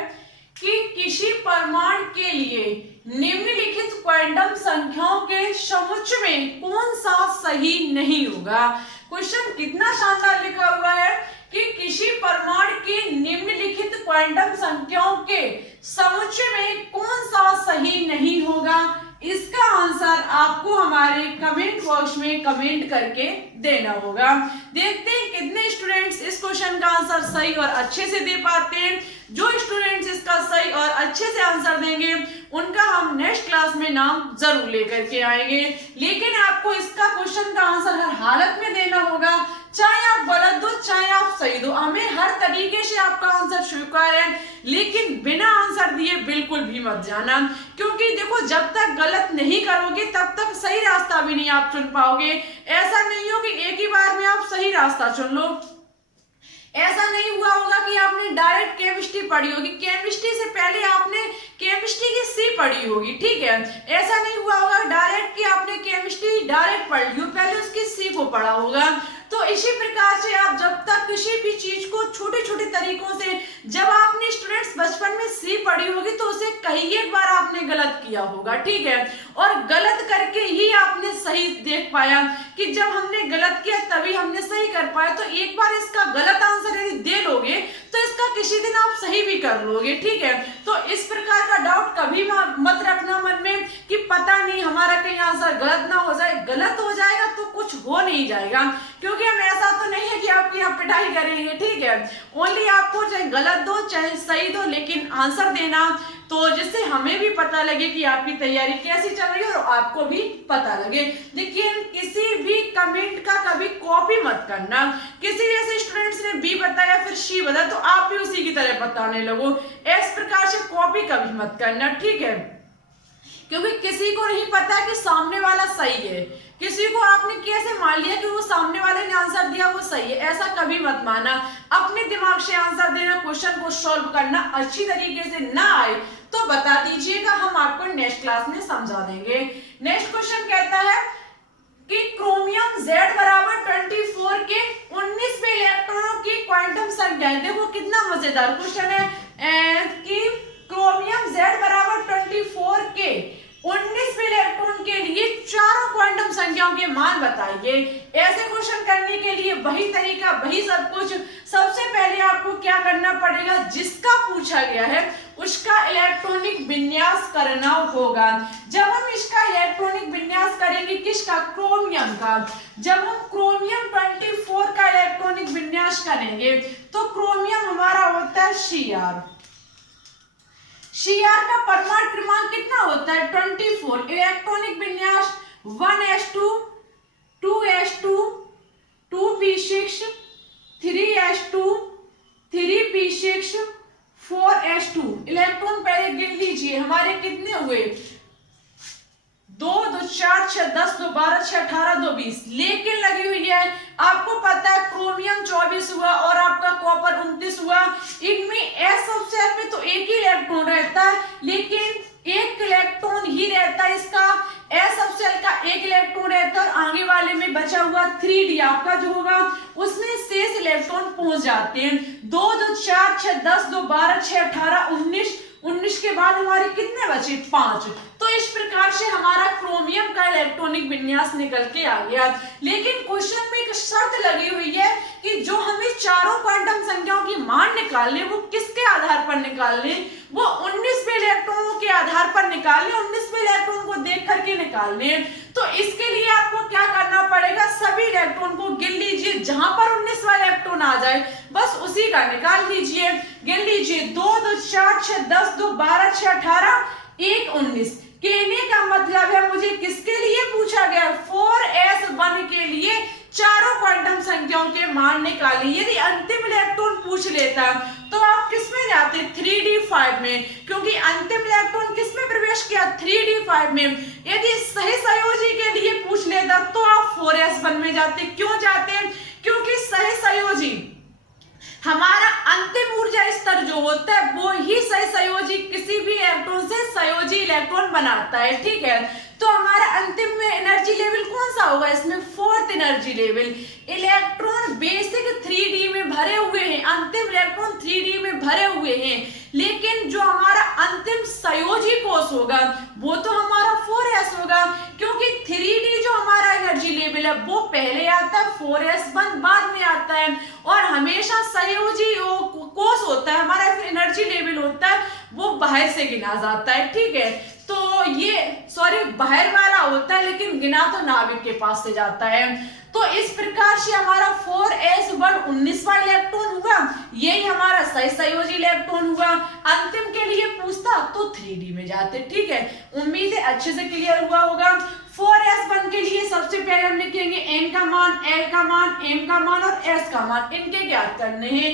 कि किसी परमाणु के लिए निम्नलिखित क्वांटम संख्याओं के समुच्चय में कौन सा सही नहीं होगा। क्वेश्चन कितना शानदार लिखा हुआ है कि किसी परमाणु के निम्नलिखित क्वांटम संख्याओं के समुच्चय में कौन सा सही नहीं होगा। इसका आंसर आपको हमारे कमेंट बॉक्स में कमेंट करके देना होगा। देखते हैं कितने स्टूडेंट्स इस क्वेश्चन का आंसर सही और अच्छे से दे पाते हैं। जो स्टूडेंट्स इसका सही और अच्छे से आंसर देंगे उनका हम नेक्स्ट क्लास में नाम जरूर लेकर के आएंगे। लेकिन आपको इसका क्वेश्चन का आंसर हर हालत में देना होगा, चाहे आप गलत दो चाहे आप सही दो। हमें हर तरीके से आपका आंसर स्वीकार है, लेकिन बिना आंसर दिए बिल्कुल भी मत जाना, क्योंकि देखो जब तक गलत नहीं करोगे तब तक सही रास्ता भी नहीं आप चुन पाओगे। ऐसा नहीं हो कि एक ही बार में आप सही रास्ता चुन लो। ऐसा नहीं हुआ होगा कि आपने डायरेक्ट केमिस्ट्री पढ़ी होगी, केमिस्ट्री से पहले आपने केमिस्ट्री की सी पढ़ी होगी, ठीक है। ऐसा नहीं हुआ होगा डायरेक्ट कि आपने केमिस्ट्री डायरेक्ट पढ़ ली हो, पहले उसकी सी को पढ़ा होगा। तो इसी प्रकार से आप जब तक किसी भी चीज को छोटे छोटे तरीकों से, जब आपने स्टूडेंट्स बचपन में सी पढ़ी होगी तो उसे कई एक बार आपने गलत किया होगा, ठीक है। और गलत करके ही आपने सही देख पाया कि जब हमने गलत किया तभी हमने सही कर पाया। तो एक बार इसका गलत आंसर यदि दे लोगे तो इसका किसी दिन आप सही भी कर लोगे, ठीक है। तो इस प्रकार का डाउट कभी मत रखना मन में कि पता नहीं हमारा कहीं आंसर गलत ना हो जाए। गलत हो जाएगा तो कुछ हो नहीं जाएगा, क्योंकि हम ऐसा तो नहीं है कि आपकी यहाँ पिटाई करेंगे, ठीक है। ओनली आपको चाहे गलत दो चाहे सही दो, लेकिन आंसर देना तो जिससे हमें भी पता लगे कि आपकी तैयारी कैसी चल रही है और आपको भी पता लगे। लेकिन किसी भी कमेंट का कभी कॉपी मत करना। किसी जैसे स्टूडेंट्स ने बी बताया फिर सी बताया तो आप भी उसी की तरह बताने लगो। इस प्रकार से कॉपी कभी मत करना, ठीक है, क्योंकि किसी को नहीं पता कि सामने वाला सही है। किसी को आपने कैसे मान लिया कि वो सामने वाले ने आंसर दिया वो सही है, ऐसा कभी मत माना। अपने दिमाग से आंसर देना, क्वेश्चन को सॉल्व करना। अच्छी तरीके से ना आए तो बता दीजिएगा, हम आपको नेक्स्ट क्लास में समझा देंगे। नेक्स्ट क्वेश्चन कहता है कि क्रोमियम Z बराबर 24 के 19वें इलेक्ट्रॉनों की क्वांटम संख्या है। देखो कितना मजेदार क्वेश्चन है कि क्रोमियम Z बराबर 24 के 19वें इलेक्ट्रॉन के लिए चारों क्वांटम संख्याओं के मान बताइए। ऐसे क्वेश्चन करने के लिए वही तरीका वही सब कुछ। सबसे पहले आपको क्या करना पड़ेगा, जिसका पूछा गया है उसका इलेक्ट्रॉनिक विन्यास करना होगा। जब हम इसका इलेक्ट्रॉनिक विन्यास करेंगे, किसका, क्रोमियम का, जब हम क्रोमियम 24 का इलेक्ट्रॉनिक विन्यास करेंगे तो क्रोमियम हमारा होता है Cr। Cr का परमाणु क्रमांक कितना होता है 24। इलेक्ट्रॉनिक विन्यास 1s2 2s2 2p6 3s2 3p6 4s2। Electron पहले गिन लीजिए हमारे कितने हुए 2 2 4 6 10 2 12 6 18 2 20। लेकिन लगी हुई है आपको पता है क्रोमियम 24 हुआ और आपका कॉपर 29 हुआ। इनमें एस सब सेल में तो एक ही इलेक्ट्रॉन रहता है लेकिन एक इलेक्ट्रॉन ही रहता है इसका। एस सब सेल का एक इलेक्ट्रॉन रहता है और आगे वाले में बचा हुआ 3d आपका जो होगा उसमें शेष इलेक्ट्रॉन पहुंच जाते हैं। 2 2 4 6 10 2 12 6 18 19 19 के बाद हमारे कितने बचे 5। तो इस प्रकार से हमारा क्रोमियम का इलेक्ट्रॉनिक विन्यास निकल के आ गया। लेकिन क्वेश्चन में एक शर्त लगी हुई है कि जो हमें चारों क्वांटम संख्याओं की मान निकालने वो किसके आधार पर निकालने, वो 19वें इलेक्ट्रॉनों के आधार पर निकालने, 19वें इलेक्ट्रॉन को देख करके निकालने। तो इसके लिए आपको क्या करना पड़ेगा, सभी इलेक्ट्रॉन को गिन लीजिए, जहां पर 19वां इलेक्ट्रॉन आ जाए बस उसी का निकाल लीजिए। गिन लीजिए 2 2 4 6 10 2 12 6 18 1 19। कहने का मतलब है मुझे किसके लिए पूछा गया 4s1 के लिए चारों क्वांटम संख्याओं के मान निकालें। यदि अंतिम इलेक्ट्रॉन पूछ लेता तो आप किस में जाते 3d5 में, क्योंकि अंतिम इलेक्ट्रॉन किस में प्रवेश किया 3d5 में। यदि सही संयोजी के लिए पूछ लेता तो आप 4s1 में जाते। क्यों जाते, क्योंकि सही संयोजी हमारा अंतिम ऊर्जा स्तर जो होता है वो ही सही संयोजी किसी भी इलेक्ट्रॉन से संयोजी इलेक्ट्रॉन बनाता है। ठीक है, तो हमारा अंतिम में एनर्जी लेवल कौन सा होगा, इसमें 4th energy level. Electron basic 3d में भरे हुए हैं, अंतिम इलेक्ट्रॉन 3d में भरे हुए हैं, लेकिन जो हमारा अंतिम संयोजी कोष होगा वो तो हमारा 4s होगा, क्योंकि 3d जो हमारा एनर्जी लेवल है वो पहले आता है, 4s1 बाद में आता है। और हमेशा संयोजी कोष होता है हमारा एनर्जी लेवल होता है वो बाहर से गिना जाता है। ठीक है, तो ये बाहर वाला होता है लेकिन गिना तो नाभिक के पास से जाता है। तो इस प्रकार से हमारा 4s1 19वां इलेक्ट्रॉन हुआ, यही हमारा सही संयोजी इलेक्ट्रॉन हुआ। अंतिम के लिए पूछता तो 3d में जाते। ठीक है, उम्मीद है अच्छे से क्लियर हुआ होगा। 4s1 के लिए सबसे पहले हम लिखेंगे n का मान, l का मान, m का मान और s का मान, इनके ज्ञात करने हैं।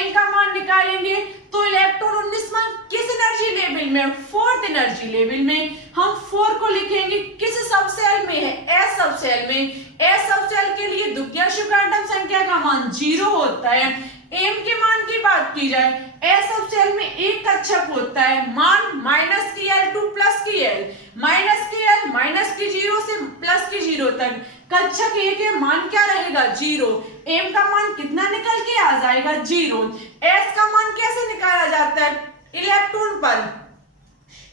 n का मान निकालेंगे तो इलेक्ट्रॉन 19वां किस एनर्जी लेवल में, 4th एनर्जी लेवल में। हम 4 को लिखेंगे किस सब सेल में है, s सब सेल में। s सब सेल के लिए द्वितीय क्वांटम संख्या का मान 0 होता है। m के मान की बात की जाए, s सब सेल में एक कक्षक होता है, मान माइनस की l टू प्लस की l, माइनस की l माइनस की 0 से प्लस की 0 तक। कक्षक एक है, मान क्या रहेगा 0। m का मान कितना निकल के आ जाएगा 0। s का मान कैसे निकाला जाता है, इलेक्ट्रॉन पर,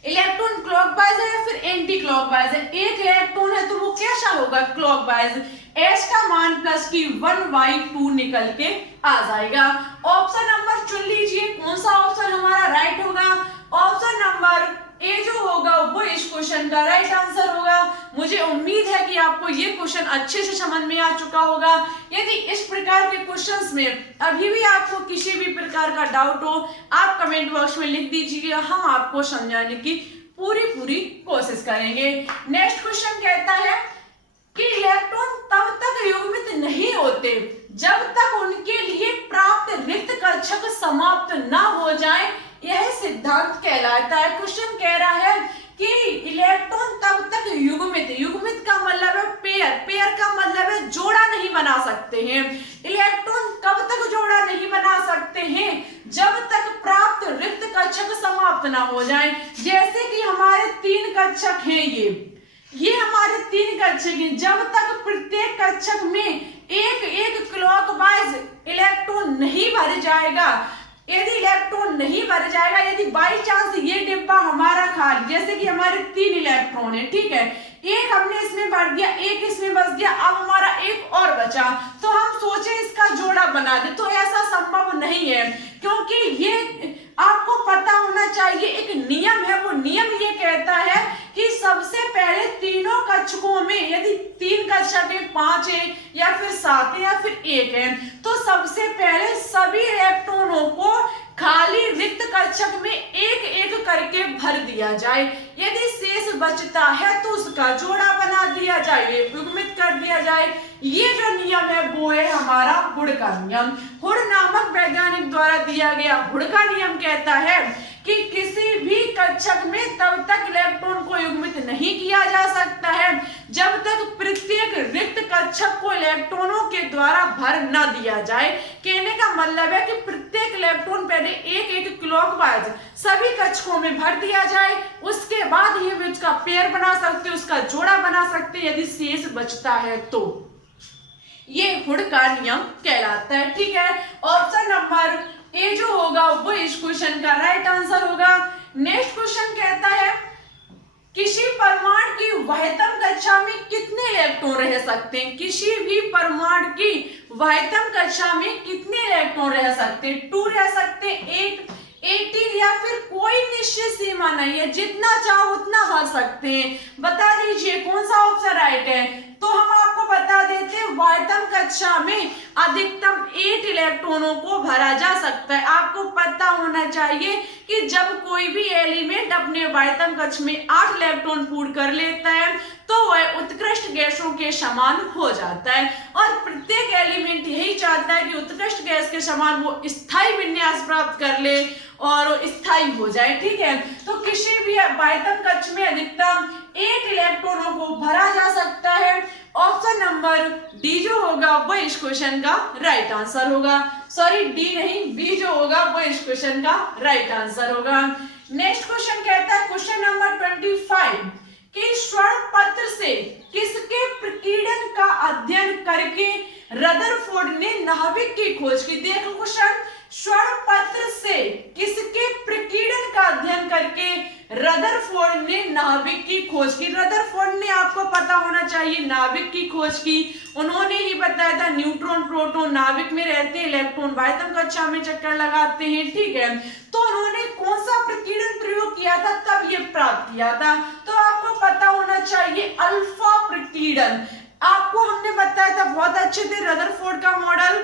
इलेक्ट्रॉन क्लॉकवाइज है या फिर एंटी क्लॉकवाइज है। एक इलेक्ट्रॉन है तो वो कैसा होगा क्लॉकवाइज। s का मान प्लस की 1/2 निकल के आ जाएगा। ऑप्शन नंबर चुन लीजिए, कौन सा ऑप्शन हमारा राइट होगा। ऑप्शन नंबर ए जो होगा वो इस क्वेश्चन का राइट आंसर होगा। मुझे उम्मीद है कि आपको ये क्वेश्चन अच्छे से समझ में आ चुका होगा। यदि इस प्रकार के क्वेश्चंस में अभी भी आपको किसी भी प्रकार का डाउट हो आप कमेंट बॉक्स में लिख दीजिए, हम आपको समझाने की पूरी कोशिश करेंगे। नेक्स्ट क्वेश्चन कहता है कि इलेक्ट्रॉन तब तक युग्मित नहीं होते जब तक उनके लिए प्राप्त रिक्त कक्षक समाप्त न हो जाए, यह सिद्धांत कहलाता है। क्वेश्चन कह रहा है कि इलेक्ट्रॉन तब तक युग्मित, युग्मित का मतलब है पेयर, पेयर का मतलब है जोड़ा नहीं बना सकते हैं। इलेक्ट्रॉन कब तक जोड़ा नहीं बना सकते हैं, जब तक प्राप्त रिक्त कक्षक समाप्त ना हो जाए। जैसे कि हमारे 3 कक्षक हैं, ये हमारे 3 कक्षक हैं, जब तक प्रत्येक कक्षक में एक एक क्लॉकवाइज इलेक्ट्रॉन नहीं भर जाएगा, यदि इलेक्ट्रॉन नहीं भर जाएगा, यदि बाई चांस ये डिब्बा हमारा खाली, जैसे कि हमारे 3 इलेक्ट्रॉन है, ठीक है, एक हमने इसमें भर दिया, एक इसमें बच गया, अब हमारा एक और बचा, तो हम सोचे इसका जोड़ा बना दे, तो ऐसा संभव नहीं है, क्योंकि ये आपको पता होना चाहिए एक नियम है। वो नियम ये कहता है कि सबसे पहले तीनों कक्षकों में यदि 3 कक्षक है, 5 है या फिर 7 है या फिर 1 है, तो सबसे पहले सभी इलेक्ट्रॉनों को खाली रिक्त कक्षक में एक एक करके भर दिया जाए। यदि शेष बचता है तो उसका जोड़ा बना दिया जाए, युग्मित कर दिया जाए। ये जो नियम है वो है हमारा हुड का नियम। हुड नामक वैज्ञानिक द्वारा दिया गया हुड का नियम कहता है कि किसी भी कक्षक में तब तक इलेक्ट्रॉन को युग्मित नहीं किया जा सकता है जब तक प्रत्येक रिक्त कक्षक को इलेक्ट्रॉनों के द्वारा भर न दिया जाए। कहने का मतलब है कि प्रत्येक इलेक्ट्रॉन पहले एक एक क्लॉकवाइज सभी कक्षकों में भर दिया जाए, उसके बाद ये भी उसका पेयर बना सकते, उसका जोड़ा बना सकते यदि शेष बचता है तो। ये हुड का नियम कहलाता है। ठीक है, ऑप्शन नंबर ए जो होगा वो इस क्वेश्चन का राइट आंसर होगा। नेक्स्ट क्वेश्चन कहता है किसी परमाणु की वहतम कक्षा में कितने इलेक्ट्रॉन रह सकते हैं? किसी भी परमाणु की वहतम कक्षा में कितने इलेक्ट्रॉन रह सकते हैं? 2 रह सकते हैं, 8, 18 या फिर कोई निश्चित सीमा नहीं है, जितना चाहो उतना भर सकते हैं। बता दीजिए कौन सा ऑप्शन राइट है। तो हम आपको बता देते हैं वहतम कक्षा में अधिकतम 8 इलेक्ट्रॉनों को भरा जा सकता है। आपको पता होना चाहिए कि जब कोई भी एलिमेंट अपने वहतम कक्ष में 8 इलेक्ट्रॉन पूर्ण कर लेता है तो वह उत्कृष्ट गैसों के समान हो जाता है, और प्रत्येक एलिमेंट यही चाहता है कि उत्कृष्ट गैस के समान वो स्थायी विन्यास प्राप्त कर ले और स्थायी हो जाए। ठीक है, तो किसी भी वहतम कक्ष में अधिकतम 8 इलेक्ट्रॉनों को भरा जा सकता है। ऑप्शन नंबर डी जो होगा वो इस क्वेश्चन का राइट आंसर होगा। सॉरी, डी नहीं, बी जो होगा वो इस क्वेश्चन का राइट आंसर होगा। नेक्स्ट क्वेश्चन कहता है क्वेश्चन नंबर 25 कि स्वर्ण पत्र से किसके प्रकीर्णन का अध्ययन करके रदरफोर्ड ने नाभिक की खोज की? देखो क्वेश्चन, स्वर्ण पत्र से किसके प्रकीर्णन का अध्ययन करके रदरफोर्ड ने नाभिक की खोज की? रदरफोर्ड ने आपको पता होना चाहिए नाभिक की खोज की। उन्होंने ही बताया था न्यूट्रॉन प्रोटॉन नाभिक में रहते हैं, इलेक्ट्रॉन वहतम कक्षा में चक्कर लगाते हैं। ठीक है, तो उन्होंने कौन सा प्रकीर्णन प्रयोग किया था तब ये प्राप्त किया था? तो आपको पता होना चाहिए अल्फा प्रकीर्णन। आपको हमने बताया था बहुत अच्छे से रदरफोर्ड का मॉडल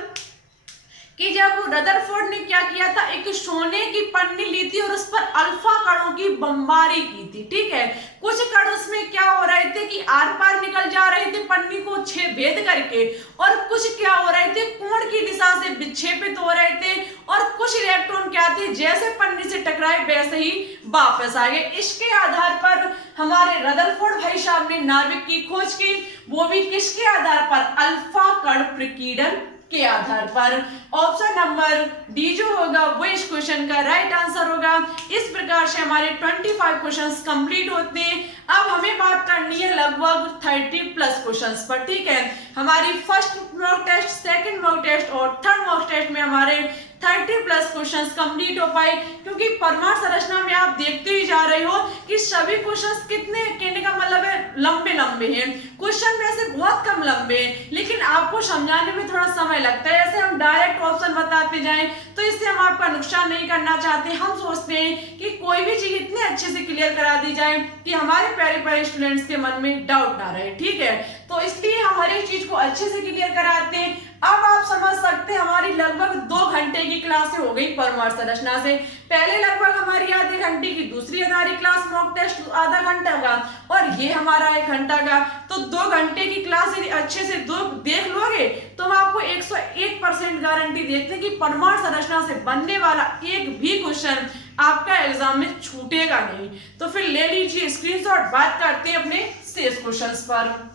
कि जब रदरफोर्ड ने क्या किया था, एक सोने की पन्नी ली थी और उस पर अल्फा कणों की बमबारी की थी। ठीक है, कुछ कण उसमें क्या हो रहे थे कि आर पार निकल जा रहे थे पन्नी को छेद करके, और कुछ क्या हो रहे थे कोण की दिशा से विक्षेपित हो रहे थे, और कुछ इलेक्ट्रॉन क्या थे जैसे पन्नी से टकराए वैसे ही वापस आ गए। इसके आधार पर हमारे रदरफोर्ड भाई साहब ने नाभिक की खोज की, वो भी किसके आधार पर? अल्फा कण प्रकीर्णन के आधार पर। ऑप्शन नंबर डी जो होगा वो इस क्वेश्चन का राइट आंसर होगा। इस प्रकार से हमारे 25 क्वेश्चंस कंप्लीट होते हैं। अब हमें बात करनी है लगभग 30+ क्वेश्चंस पर। ठीक है, हमारी first mock test, second mock test और थर्ड मॉक टेस्ट में हमारे 30+ क्वेश्चंस कंप्लीट हो पाए, क्योंकि परमाणु संरचना में आप देखते ही जा रहे हो कि सभी क्वेश्चंस कितने, कहने का मतलब है लंबे लंबे हैं। क्वेश्चन में से बहुत कम लंबे हैं, लेकिन आपको समझाने में थोड़ा समय लगता है। ऐसे हम डायरेक्ट ऑप्शन बताते जाएं तो इससे हम आपका नुकसान नहीं करना चाहते। हम सोचते हैं कि कोई भी चीज इतने अच्छे से क्लियर करा दी जाए कि हमारे प्यारे प्यारे स्टूडेंट्स के मन में डाउट ना रहे। ठीक है, तो इसलिए हम हर एक चीज को अच्छे से क्लियर कराते हैं। अब आप समझ सकते हैं हमारी लगभग 2 घंटे की क्लास हो गई परमाणु संरचना से। पहले लगभग हमारी आधे घंटे की, दूसरी हमारी क्लास मॉक टेस्ट आधा घंटा का, और ये हमारा 1 घंटा का। तो 2 घंटे की क्लास यदि अच्छे से देख लोगे तो हम आपको 101% गारंटी देते हैं कि परमाणु संरचना से बनने वाला एक भी क्वेश्चन आपका एग्जाम में छूटेगा नहीं। तो फिर ले लीजिए स्क्रीनशॉट, बात करते हैं अपने शेष क्वेश्चंस पर।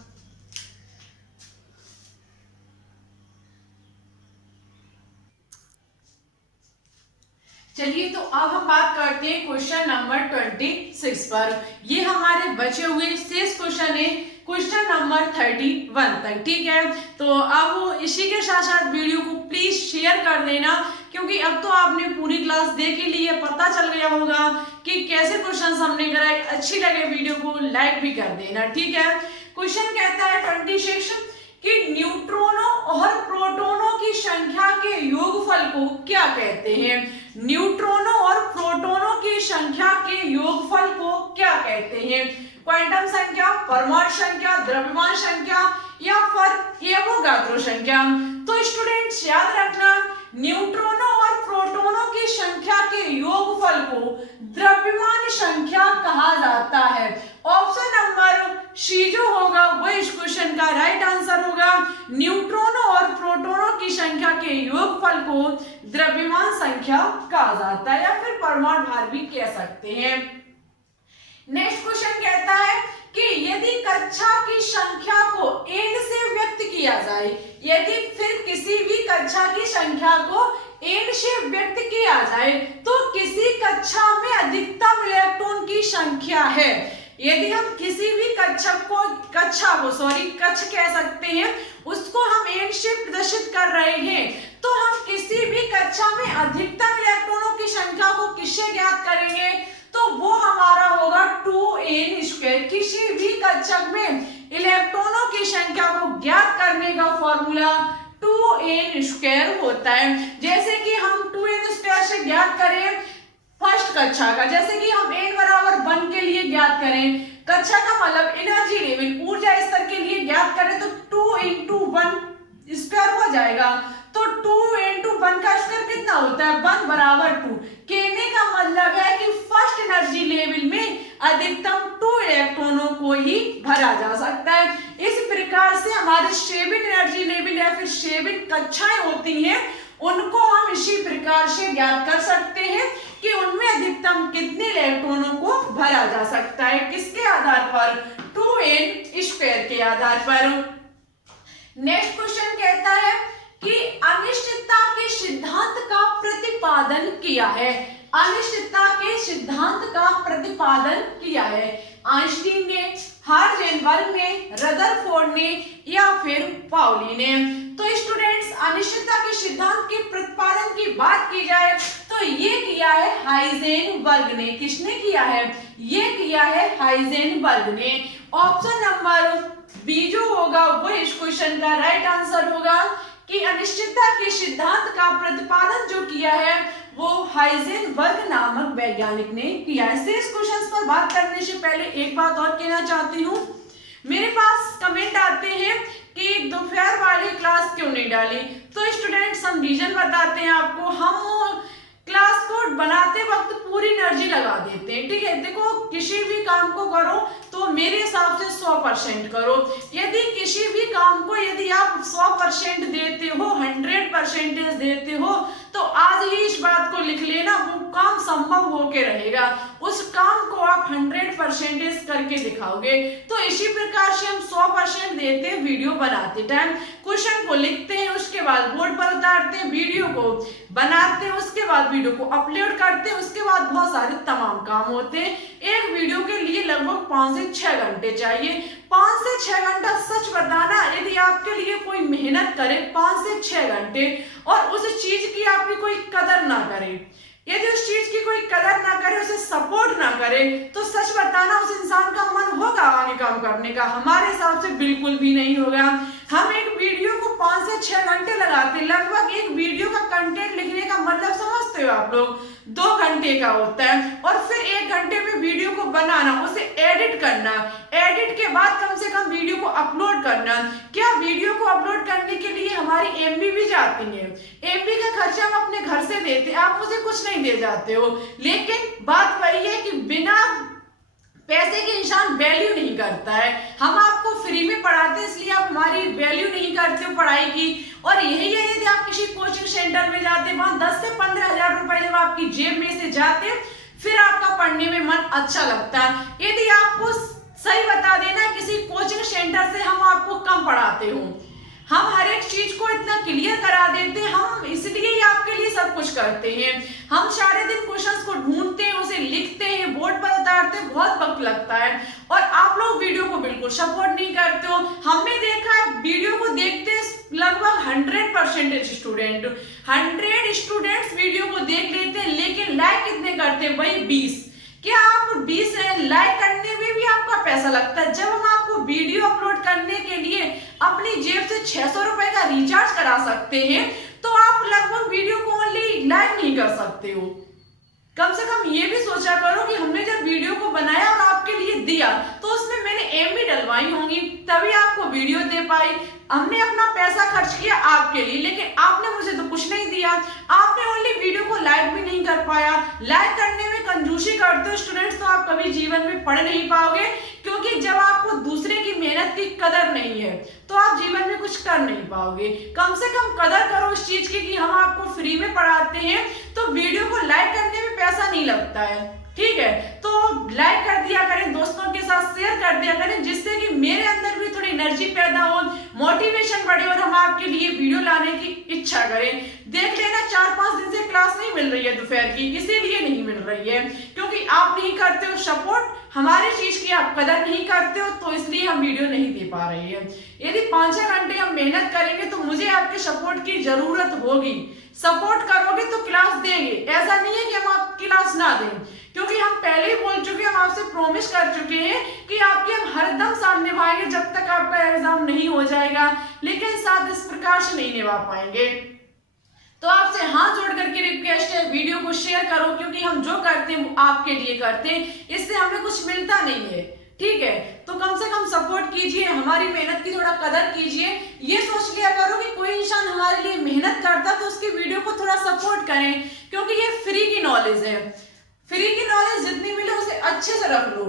चलिए, तो अब हम बात करते हैं क्वेश्चन नंबर 26 पर। ये हमारे बचे हुए शेष क्वेश्चन है क्वेश्चन नंबर 31 तक। ठीक है, तो अब इसी के साथ साथ वीडियो को प्लीज शेयर कर देना, क्योंकि अब तो आपने पूरी क्लास देख ही ली है, पता चल गया होगा कि कैसे क्वेश्चन हमने कराए। अच्छी लगे वीडियो को लाइक भी कर देना। ठीक है, क्वेश्चन कहता है 26 कि न्यूट्रॉनों और प्रोटॉनों की संख्या के योगफल को क्या कहते हैं? न्यूट्रॉनों और प्रोटॉनों की संख्या के योगफल को क्या कहते हैं? एटम संख्या, परमाणु संख्या, द्रव्यमान संख्या या फिर एवोगाद्रो संख्या। तो स्टूडेंट्स याद रखना, न्यूट्रॉनों और प्रोटॉनों की संख्या के योगफल को द्रव्यमान संख्या कहा जाता है। ऑप्शन नंबर सी जो होगा वो इस क्वेश्चन का राइट आंसर होगा। न्यूट्रॉनों और प्रोटॉनों की संख्या के योगफल को द्रव्यमान संख्या कहा जाता है या फिर परमाणु भार भी कह सकते हैं। नेक्स्ट क्वेश्चन कहता है कि यदि कक्षा की संख्या को n से व्यक्त किया जाए, यदि फिर किसी भी कक्षा की संख्या को n से व्यक्त किया जाए तो किसी कक्षा में अधिकतम इलेक्ट्रॉन की संख्या है। यदि हम किसी भी कक्षा को कक्ष कह सकते हैं, उसको हम n से प्रदर्शित कर रहे हैं, तो हम किसी भी कक्षा में अधिकतम इलेक्ट्रॉनों की संख्या को किससे ज्ञात करेंगे? तो वो हमारा होगा 2n²। किसी भी कक्षक में इलेक्ट्रॉनों की संख्या को ज्ञात करने का फॉर्मूला 2n² होता है। जैसे कि हम 2n² से ज्ञात करें फर्स्ट कक्षा का, जैसे कि हम n बराबर 1 के लिए ज्ञात करें, कक्षा का मतलब एनर्जी लेवल ऊर्जा स्तर के लिए ज्ञात करें तो 2 × 1² हो जाएगा। तो 2 × 1 का स्क्वायर कितना होता है? 1 बराबर 2। कहने का मतलब है कि फर्स्ट एनर्जी लेवल में अधिकतम 2 इलेक्ट्रॉनों को ही भरा जा सकता है। इस प्रकार से हमारे 7 एनर्जी लेवल या फिर 7 कक्षाएं होती हैं, उनको हम इसी प्रकार से ज्ञात कर सकते हैं कि उनमें अधिकतम कितने इलेक्ट्रॉनों को भरा जा सकता है। किसके आधार पर? 2n² के आधार पर। नेक्स्ट क्वेश्चन कहता है कि अनिश्चितता के सिद्धांत का प्रतिपादन किया है। अनिश्चितता के सिद्धांत का प्रतिपादन किया है आइंस्टीन ने, हाइजेनबर्ग ने, रदरफोर्ड ने या फिर पाउली ने। तो स्टूडेंट्स अनिश्चितता के सिद्धांत के प्रतिपादन की बात की जाए तो ये किया है हाइजेनबर्ग ने। किसने किया है? ये किया है हाइजेनबर्ग ने। ऑप्शन नंबर बी जो होगा वो इस क्वेश्चन का राइट आंसर होगा कि अनिश्चितता के सिद्धांत का प्रतिपादन जो किया है वो हाइजेनबर्ग नामक वैज्ञानिक ने किया है। इस क्वेश्चन पर बात करने से पहले एक बात और कहना चाहती हूँ, मेरे पास कमेंट आते हैं कि दोपहर वाली क्लास क्यों नहीं डाली। तो स्टूडेंट्स हम रीजन बताते हैं आपको। हम क्लास को बनाते वक्त पूरी एनर्जी लगा देते हैं, ठीक है। देखो किसी भी काम को करो तो मेरे हिसाब से 100% करो। यदि किसी भी काम को यदि आप 100% देते हो, 100% देते हो, तो आज ही इस बात को लिख लेना, वो काम संभव होके रहेगा। उस काम को आप 100% करके दिखाओगे। तो इसी प्रकार से हम 100% देते हैं वीडियो बनाते टाइम। क्वेश्चन को लिखते हैं, उसके बाद बोर्ड पर उतारते हैं, वीडियो को बनाते हैं, उसके बाद वीडियो को अपलोड करते हैं, उसके बाद बहुत सारे तमाम काम होते हैं। एक वीडियो के लिए लगभग 5 से 6 घंटे चाहिए। 5 से 6 घंटा, सच बताना, यदि आपके लिए कोई मेहनत करे 5 से 6 घंटे और उस चीज की आपकी कोई कदर ना करे, यदि उस चीज की कोई कदर ना करे, उसे सपोर्ट ना करे, तो सच बताना उस इंसान का मन होगा आगे काम करने का? हमारे हिसाब से बिल्कुल भी नहीं होगा। हम एक वीडियो को 5 से 6 घंटे लगाते हैं। लगभग एक वीडियो का कंटेंट लिखने का मतलब समझते हो आप लोग? 2 घंटे का होता है और फिर 1 घंटे में वीडियो को बनाना, उसे एडिट करना, एडिट के बाद कम से कम वीडियो को अपलोड करना। क्या वीडियो को अपलोड करने के लिए हमारी एमबी भी जाती है? एमबी का खर्चा हम अपने घर से देते हैं, आप मुझे कुछ नहीं दे जाते हो। लेकिन बात वही है कि बिना पैसे के इंसान वैल्यू नहीं करता है। हम आपको फ्री में पढ़ाते हैं, इसलिए आप हमारी वैल्यू नहीं करते हो पढ़ाई की। और यही है, यदि आप किसी कोचिंग सेंटर में जाते हैं, वहां 10 से 15 हजार रुपए जब आपकी जेब में से जाते, फिर आपका पढ़ने में मन अच्छा लगता है। यदि आपको सही बता देना, किसी कोचिंग सेंटर से हम आपको कम पढ़ाते हो, हम हर एक चीज को इतना क्लियर करा देते हैं, हम इसलिए ही आपके लिए सब कुछ करते हैं। हम सारे दिन क्वेश्चंस को ढूंढते हैं, उसे लिखते हैं, बोर्ड पर उतारते हैं, बहुत वक्त लगता है और आप लोग वीडियो को बिल्कुल सपोर्ट नहीं करते हो। हमने देखा है वीडियो को देखते लगभग 100% स्टूडेंट, 100 स्टूडेंट्स वीडियो को देख लेते हैं, लेकिन लाइक कितने करते हैं? वही 20। क्या आप 20 लाइक करने में भी आपका पैसा लगता है? जब हम आपको वीडियो अपलोड करने के लिए अपनी जेब से 600 रुपए का रिचार्ज करा सकते हैं, तो आप लगभग वीडियो को ओनली लाइक नहीं कर सकते हो। कम से कम ये भी सोचा करो कि हमने जब वीडियो को बनाया और आपके लिए दिया तो उसमें मैंने एम भी डलवाई होंगी, तभी आपको वीडियो दे पाई। हमने अपना पैसा खर्च किया आपके लिए, लेकिन आपने मुझे तो कुछ नहीं दिया। आपने ओनली वीडियो को लाइक भी नहीं कर पाया। लाइक करने में कंजूसी करते हो स्टूडेंट्स तो आप कभी जीवन में पढ़ नहीं पाओगे, क्योंकि जब आपको दूसरे की मेहनत की कदर नहीं है तो आप जीवन में कुछ कर नहीं पाओगे। कम से कम कदर करो इस चीज की कि हम आपको फ्री में पढ़ाते हैं, तो वीडियो को लाइक करने में पैसा नहीं लगता है, ठीक है। तो लाइक कर दिया करें, दोस्तों के साथ शेयर कर दिया करें, जिससे कि मेरे अंदर भी थोड़ी एनर्जी पैदा हो, मोटिवेशन बढ़े और हम आपके लिए वीडियो लाने की इच्छा करें। देख लेना 4-5 दिन से क्लास नहीं मिल रही है दोपहर की, इसीलिए नहीं मिल रही है क्योंकि आप नहीं करते हो सपोर्ट, हमारी चीज की आप कदर नहीं करते हो, तो इसलिए हम वीडियो नहीं दे पा रहे हैं। यदि 5-6 घंटे हम मेहनत करेंगे तो मुझे आपके सपोर्ट की जरूरत होगी। सपोर्ट करोगे तो क्लास देंगे, ऐसा नहीं है कि हम आपकी क्लास ना दें, क्योंकि हम पहले ही बोल चुके हैं, हम आपसे प्रॉमिस कर चुके हैं कि आपके हम हरदम साथ निभाएंगे जब तक आपका एग्जाम नहीं हो जाएगा, लेकिन साथ इस प्रकार से नहीं निभा पाएंगे। तो आपसे हाथ जोड़ करके रिक्वेस्ट है, वीडियो को शेयर करो, क्योंकि हम जो करते हैं वो आपके लिए करते हैं, इससे हमें कुछ मिलता नहीं है, ठीक है। तो कम से कम सपोर्ट कीजिए, हमारी मेहनत की थोड़ा कदर कीजिए। ये सोच लिया करो कि कोई इंसान हमारे लिए मेहनत करता तो उसकी वीडियो को थोड़ा सपोर्ट करें, क्योंकि ये फ्री की नॉलेज है। फ्री की नॉलेज जितनी मिले उसे अच्छे से रख लो,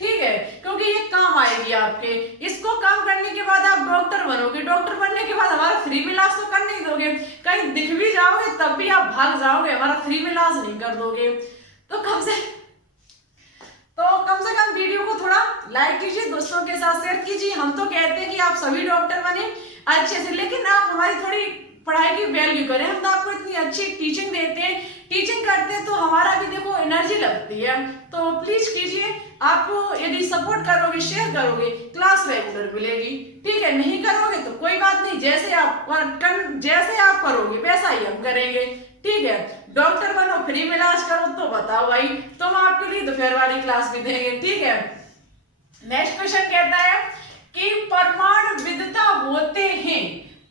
ठीक है, क्योंकि ये काम आएगी आपके। इसको काम करने के बाद आप डॉक्टर बनोगे, डॉक्टर बनने के बाद हमारा फ्री में इलाज तो कर नहीं दोगे, कहीं दिख भी जाओगे तब भी आप भाग जाओगे, हमारा फ्री में इलाज नहीं कर दोगे। तो कम से कम वीडियो को थोड़ा लाइक कीजिए, दोस्तों के साथ शेयर कीजिए। हम तो कहते हैं कि आप सभी डॉक्टर बने अच्छे से, लेकिन आप हमारी थोड़ी पढ़ाई की वैल्यू करें। हम तो आपको इतनी अच्छी टीचिंग देते हैं, टीचिंग करते हैं तो हमारा भी देखो एनर्जी लगती है। तो प्लीज कीजिए, आपको यदि सपोर्ट करोगे, शेयर करोगे, क्लास रेगुलर मिलेगी, ठीक है। नहीं करोगे तो कोई बात नहीं, जैसे आप करोगे वैसा ही हम करेंगे, ठीक है। डॉक्टर बनो, फ्री में इलाज करो, तो बताओ भाई, तो हम आपके लिए दोपहर वाली क्लास भी देंगे, ठीक है। नेक्स्ट क्वेश्चन कहता है कि परमाणु विद्युता होते हैं,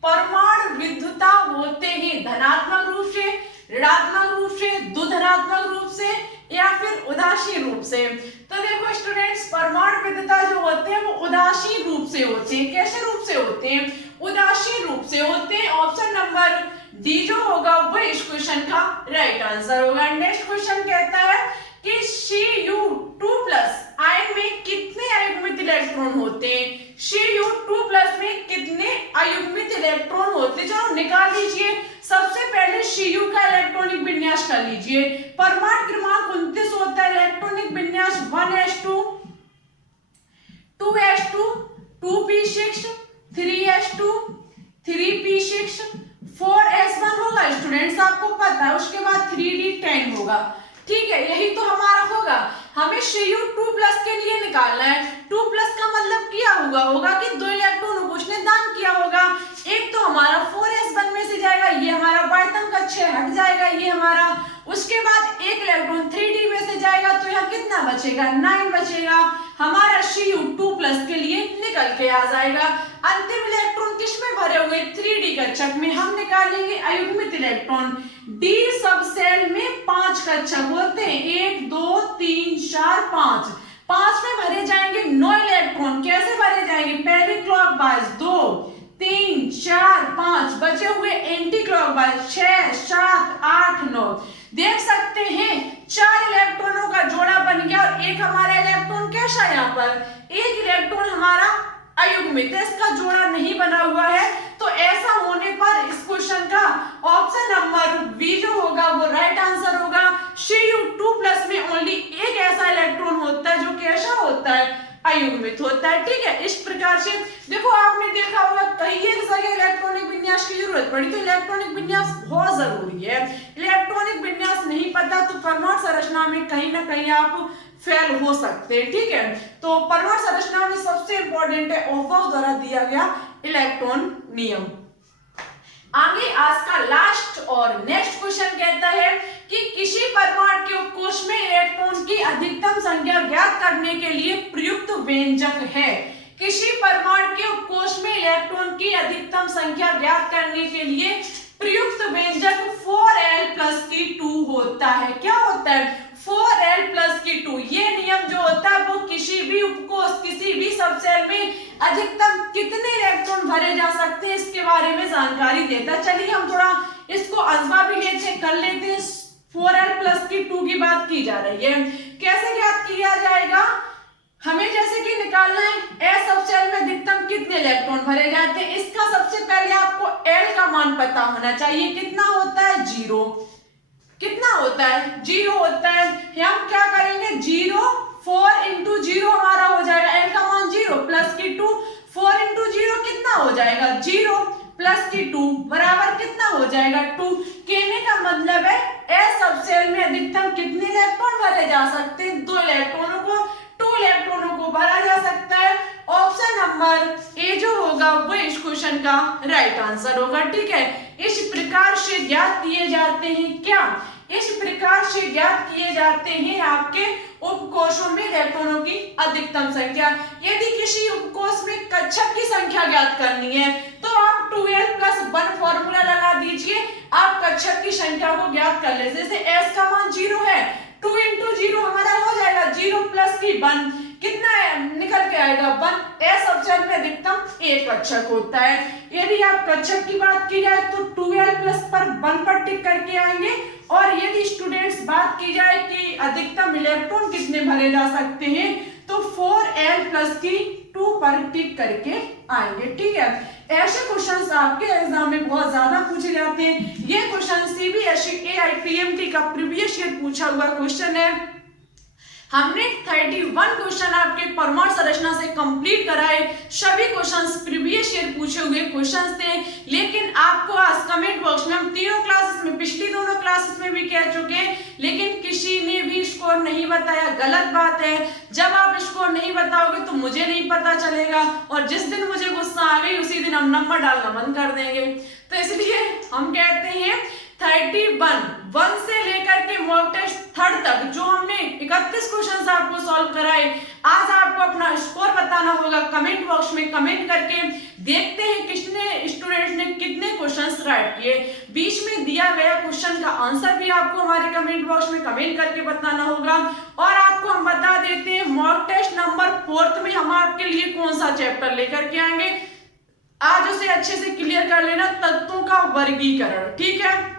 परमाणु विद्युता होते हैं धनात्मक रूप से, ऋणात्मक रूप से, दुधनात्मक रूप से या फिर उदासीन रूप से। तो देखो स्टूडेंट्स, परमाणु विद्युता जो होते हैं वो उदासीन रूप से होते हैं। कैसे रूप से होते हैं? उदासीन रूप से होते हैं। ऑप्शन नंबर डी जो होगा वो इस क्वेश्चन का राइट आंसर होगा। नेक्स्ट क्वेश्चन कहता है कि Cu2+ आयन में कितने अयुग्मित इलेक्ट्रॉन होते हैं? Cu2+ में कितने अयुग्मित इलेक्ट्रॉन होते हैं? चलो निकाल लीजिए। सबसे पहले Cu का इलेक्ट्रॉनिक विन्यास कर लीजिए। परमाणु क्रमांक 29 होता है। इलेक्ट्रॉनिक विन्यास 1s2, 2s2, 2p6, 3s2, 3p6, 4s1 होगा स्टूडेंट्स, आपको पता है। उसके बाद 3d10 होगा, ठीक है। यही तो हमारा होगा। हमें Cu2+ के लिए निकालना है। 2+ का मतलब क्या होगा कि 2 इलेक्ट्रॉन को उसने दान किया होगा। एक तो हमारा 4s1 में से जाएगा, ये हमारा बायतम कक्ष हट जाएगा, ये हमारा। उसके बाद एक इलेक्ट्रॉन 3d में से जाएगा, तो यहाँ कितना बचेगा? 9 बचेगा। हमारा Cu2+ के लिए निकल के आ जाएगा। अंतिम इलेक्ट्रॉन किसमें भरे हुए? 3d कक्षक में। हम निकालेंगे अयुग्मित इलेक्ट्रॉन। d सब सेल में 5 कक्षक होते हैं, 1 2 3 4 5। 5 में भरे जाएंगे 9 इलेक्ट्रॉन। कैसे भरे जाएंगे? पहले क्लॉकवाइज 2 3 4 5, बचे हुए एंटी क्लॉकवाइज 6 7 8 9। देख सकते हैं 4 इलेक्ट्रॉनों का जोड़ा बन गया और एक हमारा इलेक्ट्रॉन कैसा है? यहाँ पर एक इलेक्ट्रॉन हमारा अयुग्मित है, इसका जोड़ा नहीं बना हुआ है। तो ऐसा होने पर इस क्वेश्चन का ऑप्शन नंबर बी जो होगा वो राइट आंसर होगा। Cu2+ में ओनली एक ऐसा इलेक्ट्रॉन होता है जो कैसा होता है? अयुग्मित होता है, ठीक है। इस प्रकार से देखो, आपने देखा होगा कई एक जगह इलेक्ट्रॉनिक विन्यास की जरूरत पड़ी, तो इलेक्ट्रॉनिक विन्यास बहुत जरूरी है। इलेक्ट्रॉनिक विन्यास नहीं पता तो परमाणु संरचना में कहीं ना कहीं आप फेल हो सकते हैं, ठीक है। तो परमाणु संरचना में सबसे इंपॉर्टेंट है ओफाउ द्वारा दिया गया इलेक्ट्रॉन नियम। आगे आज का लास्ट और नेक्स्ट क्वेश्चन कहता है कि किसी परमाणु के उपकोष में इलेक्ट्रॉन की अधिकतम संख्या ज्ञात करने के लिए प्रयुक्त व्यंजक है। किसी परमाणु के उपकोष में इलेक्ट्रॉन की अधिकतम संख्या ज्ञात करने के लिए प्रयुक्त व्यंजक 4l + 2 होता है। क्या होता है? भरे जा सकते हैं इसके बारे में जानकारी देता है। चलिए हम थोड़ा इसको अजमा भी लेते कर लेते हैं। 4l प्लस की 2 की बात की जा रही है, कैसे ज्ञात किया जाएगा? हमें जैसे कि निकालना है s सब सेल में अधिकतम कितने इलेक्ट्रॉन भरे जाते हैं। इसका सबसे पहले आपको l का मान पता होना चाहिए, कितना होता है 0। कितना होता है 0 होता है। हम क्या करेंगे 0 4 इंटू 0 हमारा हो जाएगा l का मान 0 प्लस की 2 4 इंटू 0 कितना हो जाएगा 0 प्लस की 2 बराबर कितना हो जाएगा 2। कहने का मतलब है s सब सेल में अधिकतम कितने इलेक्ट्रॉन भरे जा सकते हैं 2 इलेक्ट्रॉनों को 2 इलेक्ट्रॉनों को भरा जा सकता है। ऑप्शन नंबर ए जो होगा वो इस क्वेश्चन का राइट आंसर होगा। ठीक है, इस प्रकार से ज्ञात किए जाते हैं क्या? इस प्रकार से ज्ञात किए जाते हैं आपके उपकोषों में इलेक्ट्रॉनों की अधिकतम संख्या। यदि किसी उपकोष में कक्षक की संख्या ज्ञात करनी है तो आप 2l प्लस 1 फॉर्मूला लगा दीजिए, आप कक्षक की संख्या को ज्ञात कर ले। जैसे s का मान 0 है, 2 इंटू 0 हमारा हो जाएगा 0 प्लस की 1 कितना है निकल के आएगा 1। s सब सेल में अधिकतम एक कक्षक होता है। यदि आप कक्षक की बात की जाए तो 2l प्लस पर 1 पर टिक करके आएंगे, और यदि स्टूडेंट्स बात की जाए कि अधिकतम इलेक्ट्रॉन कितने भरे जा सकते हैं तो 4l प्लस की 2 पर टिक करके आएंगे। ठीक है, ऐसे क्वेश्चंस आपके एग्जाम में बहुत ज्यादा पूछे जाते हैं। ये क्वेश्चन सीबीएसई AIPMT का प्रीवियस ईयर पूछा हुआ क्वेश्चन है। हमने 31 क्वेश्चन आपके परमाणु संरचना से कंप्लीट कराए। सभी क्वेश्चंस प्रीवियस ईयर पूछे हुए क्वेश्चंस थे, लेकिन आपको आज कमेंट बॉक्स में हम तीनों क्लासेस में, पिछली दोनों क्लासेस में भी कह चुके, लेकिन किसी ने भी स्कोर नहीं बताया। गलत बात है, जब आप स्कोर नहीं बताओगे तो मुझे नहीं पता चलेगा, और जिस दिन मुझे गुस्सा आ गई उसी दिन हम नंबर डालना बंद कर देंगे। तो इसलिए हम कहते हैं 31 से लेकर के मॉक टेस्ट 3rd तक जो हमने 31 क्वेश्चंस आपको सॉल्व कराए, आज आपको अपना स्कोर बताना होगा कमेंट बॉक्स में कमेंट करके। देखते हैं किसने स्टूडेंट्स ने कितने क्वेश्चंस राइट किए। बीच में दिया गया क्वेश्चन का आंसर भी आपको हमारे कमेंट बॉक्स में कमेंट करके बताना होगा। और आपको हम बता देते हैं मॉक टेस्ट नंबर 4th में हम आपके लिए कौन सा चैप्टर लेकर के आएंगे, आज उसे अच्छे से क्लियर कर लेना, तत्वों का वर्गीकरण। ठीक है,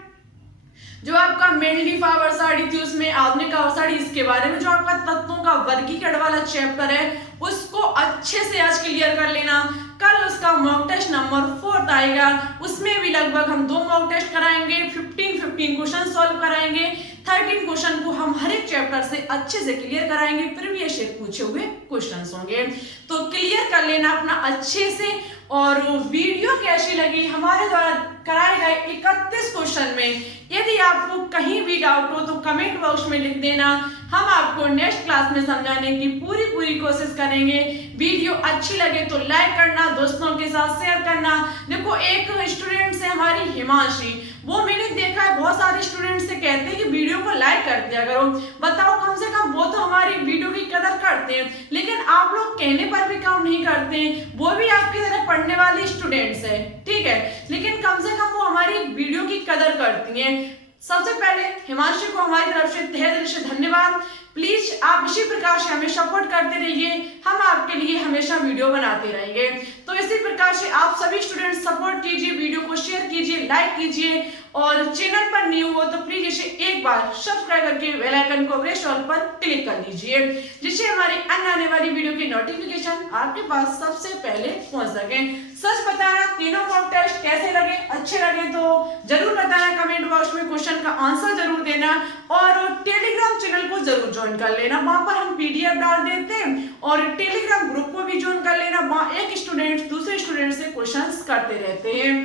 जो आपका मेनली पावर साड़ी थी उसमें आधुनिक अवसाड़ी, इसके बारे में जो आपका तत्वों का वर्गीकरण वाला चैप्टर है उसको अच्छे से आज क्लियर कर लेना। कल उसका मॉक टेस्ट नंबर 4th आएगा, उसमें भी लगभग हम 2 मॉक टेस्ट कराएंगे, 15 क्वेश्चन सॉल्व कराएंगे। 13 क्वेश्चन को हम हर एक चैप्टर से अच्छे से क्लियर कराएंगे, प्रीवियस ईयर पूछे हुए क्वेश्चंस होंगे, तो क्लियर कर लेना अपना अच्छे से। और वीडियो कैसी लगी हमारे द्वारा कराए गए 31 क्वेश्चन में, यदि आपको कहीं भी डाउट हो तो कमेंट बॉक्स में लिख देना, हम आपको नेक्स्ट क्लास में समझाने की पूरी कोशिश करेंगे। वीडियो अच्छी लगे तो लाइक करना, दोस्तों के साथ शेयर करना। देखो एक स्टूडेंट से हमारी हिमांशी, वो मैंने देखा है बहुत सारे स्टूडेंट से कहते हैं कि वीडियो को लाइक कर दिया करो। बताओ, कम से कम वो तो हमारी वीडियो की कदर करते हैं, लेकिन आप लोग कहने पर भी काम नहीं करते हैं। वो भी आपकी तरह पढ़ने वाले स्टूडेंट्स हैं, ठीक है, लेकिन कम से कम वो हमारी वीडियो की कदर करती हैं। सबसे पहले हिमांशी को हमारी तरफ से तहे दिल से धन्यवाद। प्लीज आप इसी प्रकार से हमें सपोर्ट करते रहिए, हम आपके लिए हमेशा वीडियो बनाते रहेंगे। तो इसी प्रकार से आप सभी स्टूडेंट्स सपोर्ट कीजिए, वीडियो को शेयर कीजिए, लाइक कीजिए, और चैनल पर न्यू हो तो प्लीज इसे एक बार सब्सक्राइब करके बेल आइकन को प्रेस ऑल पर क्लिक कर लीजिए, जिससे हमारी अन्य आने वाली वीडियो की नोटिफिकेशन आपके पास सबसे पहले पहुंच सके। सच बताना, तीनों मॉक टेस्ट कैसे लगे, अच्छे लगे तो जरूर बताना कमेंट बॉक्स में, क्वेश्चन का आंसर जरूर देना, और टेलीग्राम चैनल को जरूर ज्वाइन कर लेना, वहां पर हम PDF डाल देते हैं, और टेलीग्राम ग्रुप को भी ज्वाइन कर लेना, वहां एक स्टूडेंट दूसरे स्टूडेंट से क्वेश्चंस करते रहते हैं,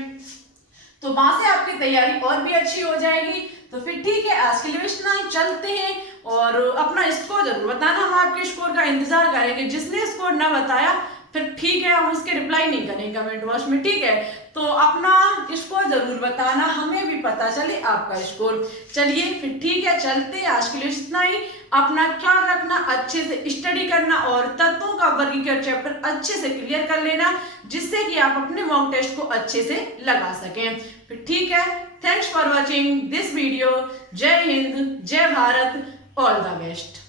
तो वहां से आपकी तैयारी और भी अच्छी हो जाएगी। तो फिर ठीक है, आज के लिए इतना ही, चलते हैं, और अपना स्कोर जरूर बताना, हम आपके स्कोर का इंतजार करेंगे। जिसने स्कोर ना बताया फिर ठीक है, हम उसके रिप्लाई नहीं करेंगे कमेंट बॉक्स में, ठीक है, तो अपना स्कोर जरूर बताना, हमें भी पता चले आपका स्कोर। चलिए फिर ठीक है, चलते हैं, आज के लिए इतना ही। अपना ख्याल रखना, अच्छे से स्टडी करना, और तत्वों का वर्गीकरण चैप्टर अच्छे से क्लियर कर लेना, जिससे कि आप अपने मॉक टेस्ट को अच्छे से लगा सकें। फिर ठीक है, thanks for watching this video. जय हिंद, जय भारत, ऑल द बेस्ट।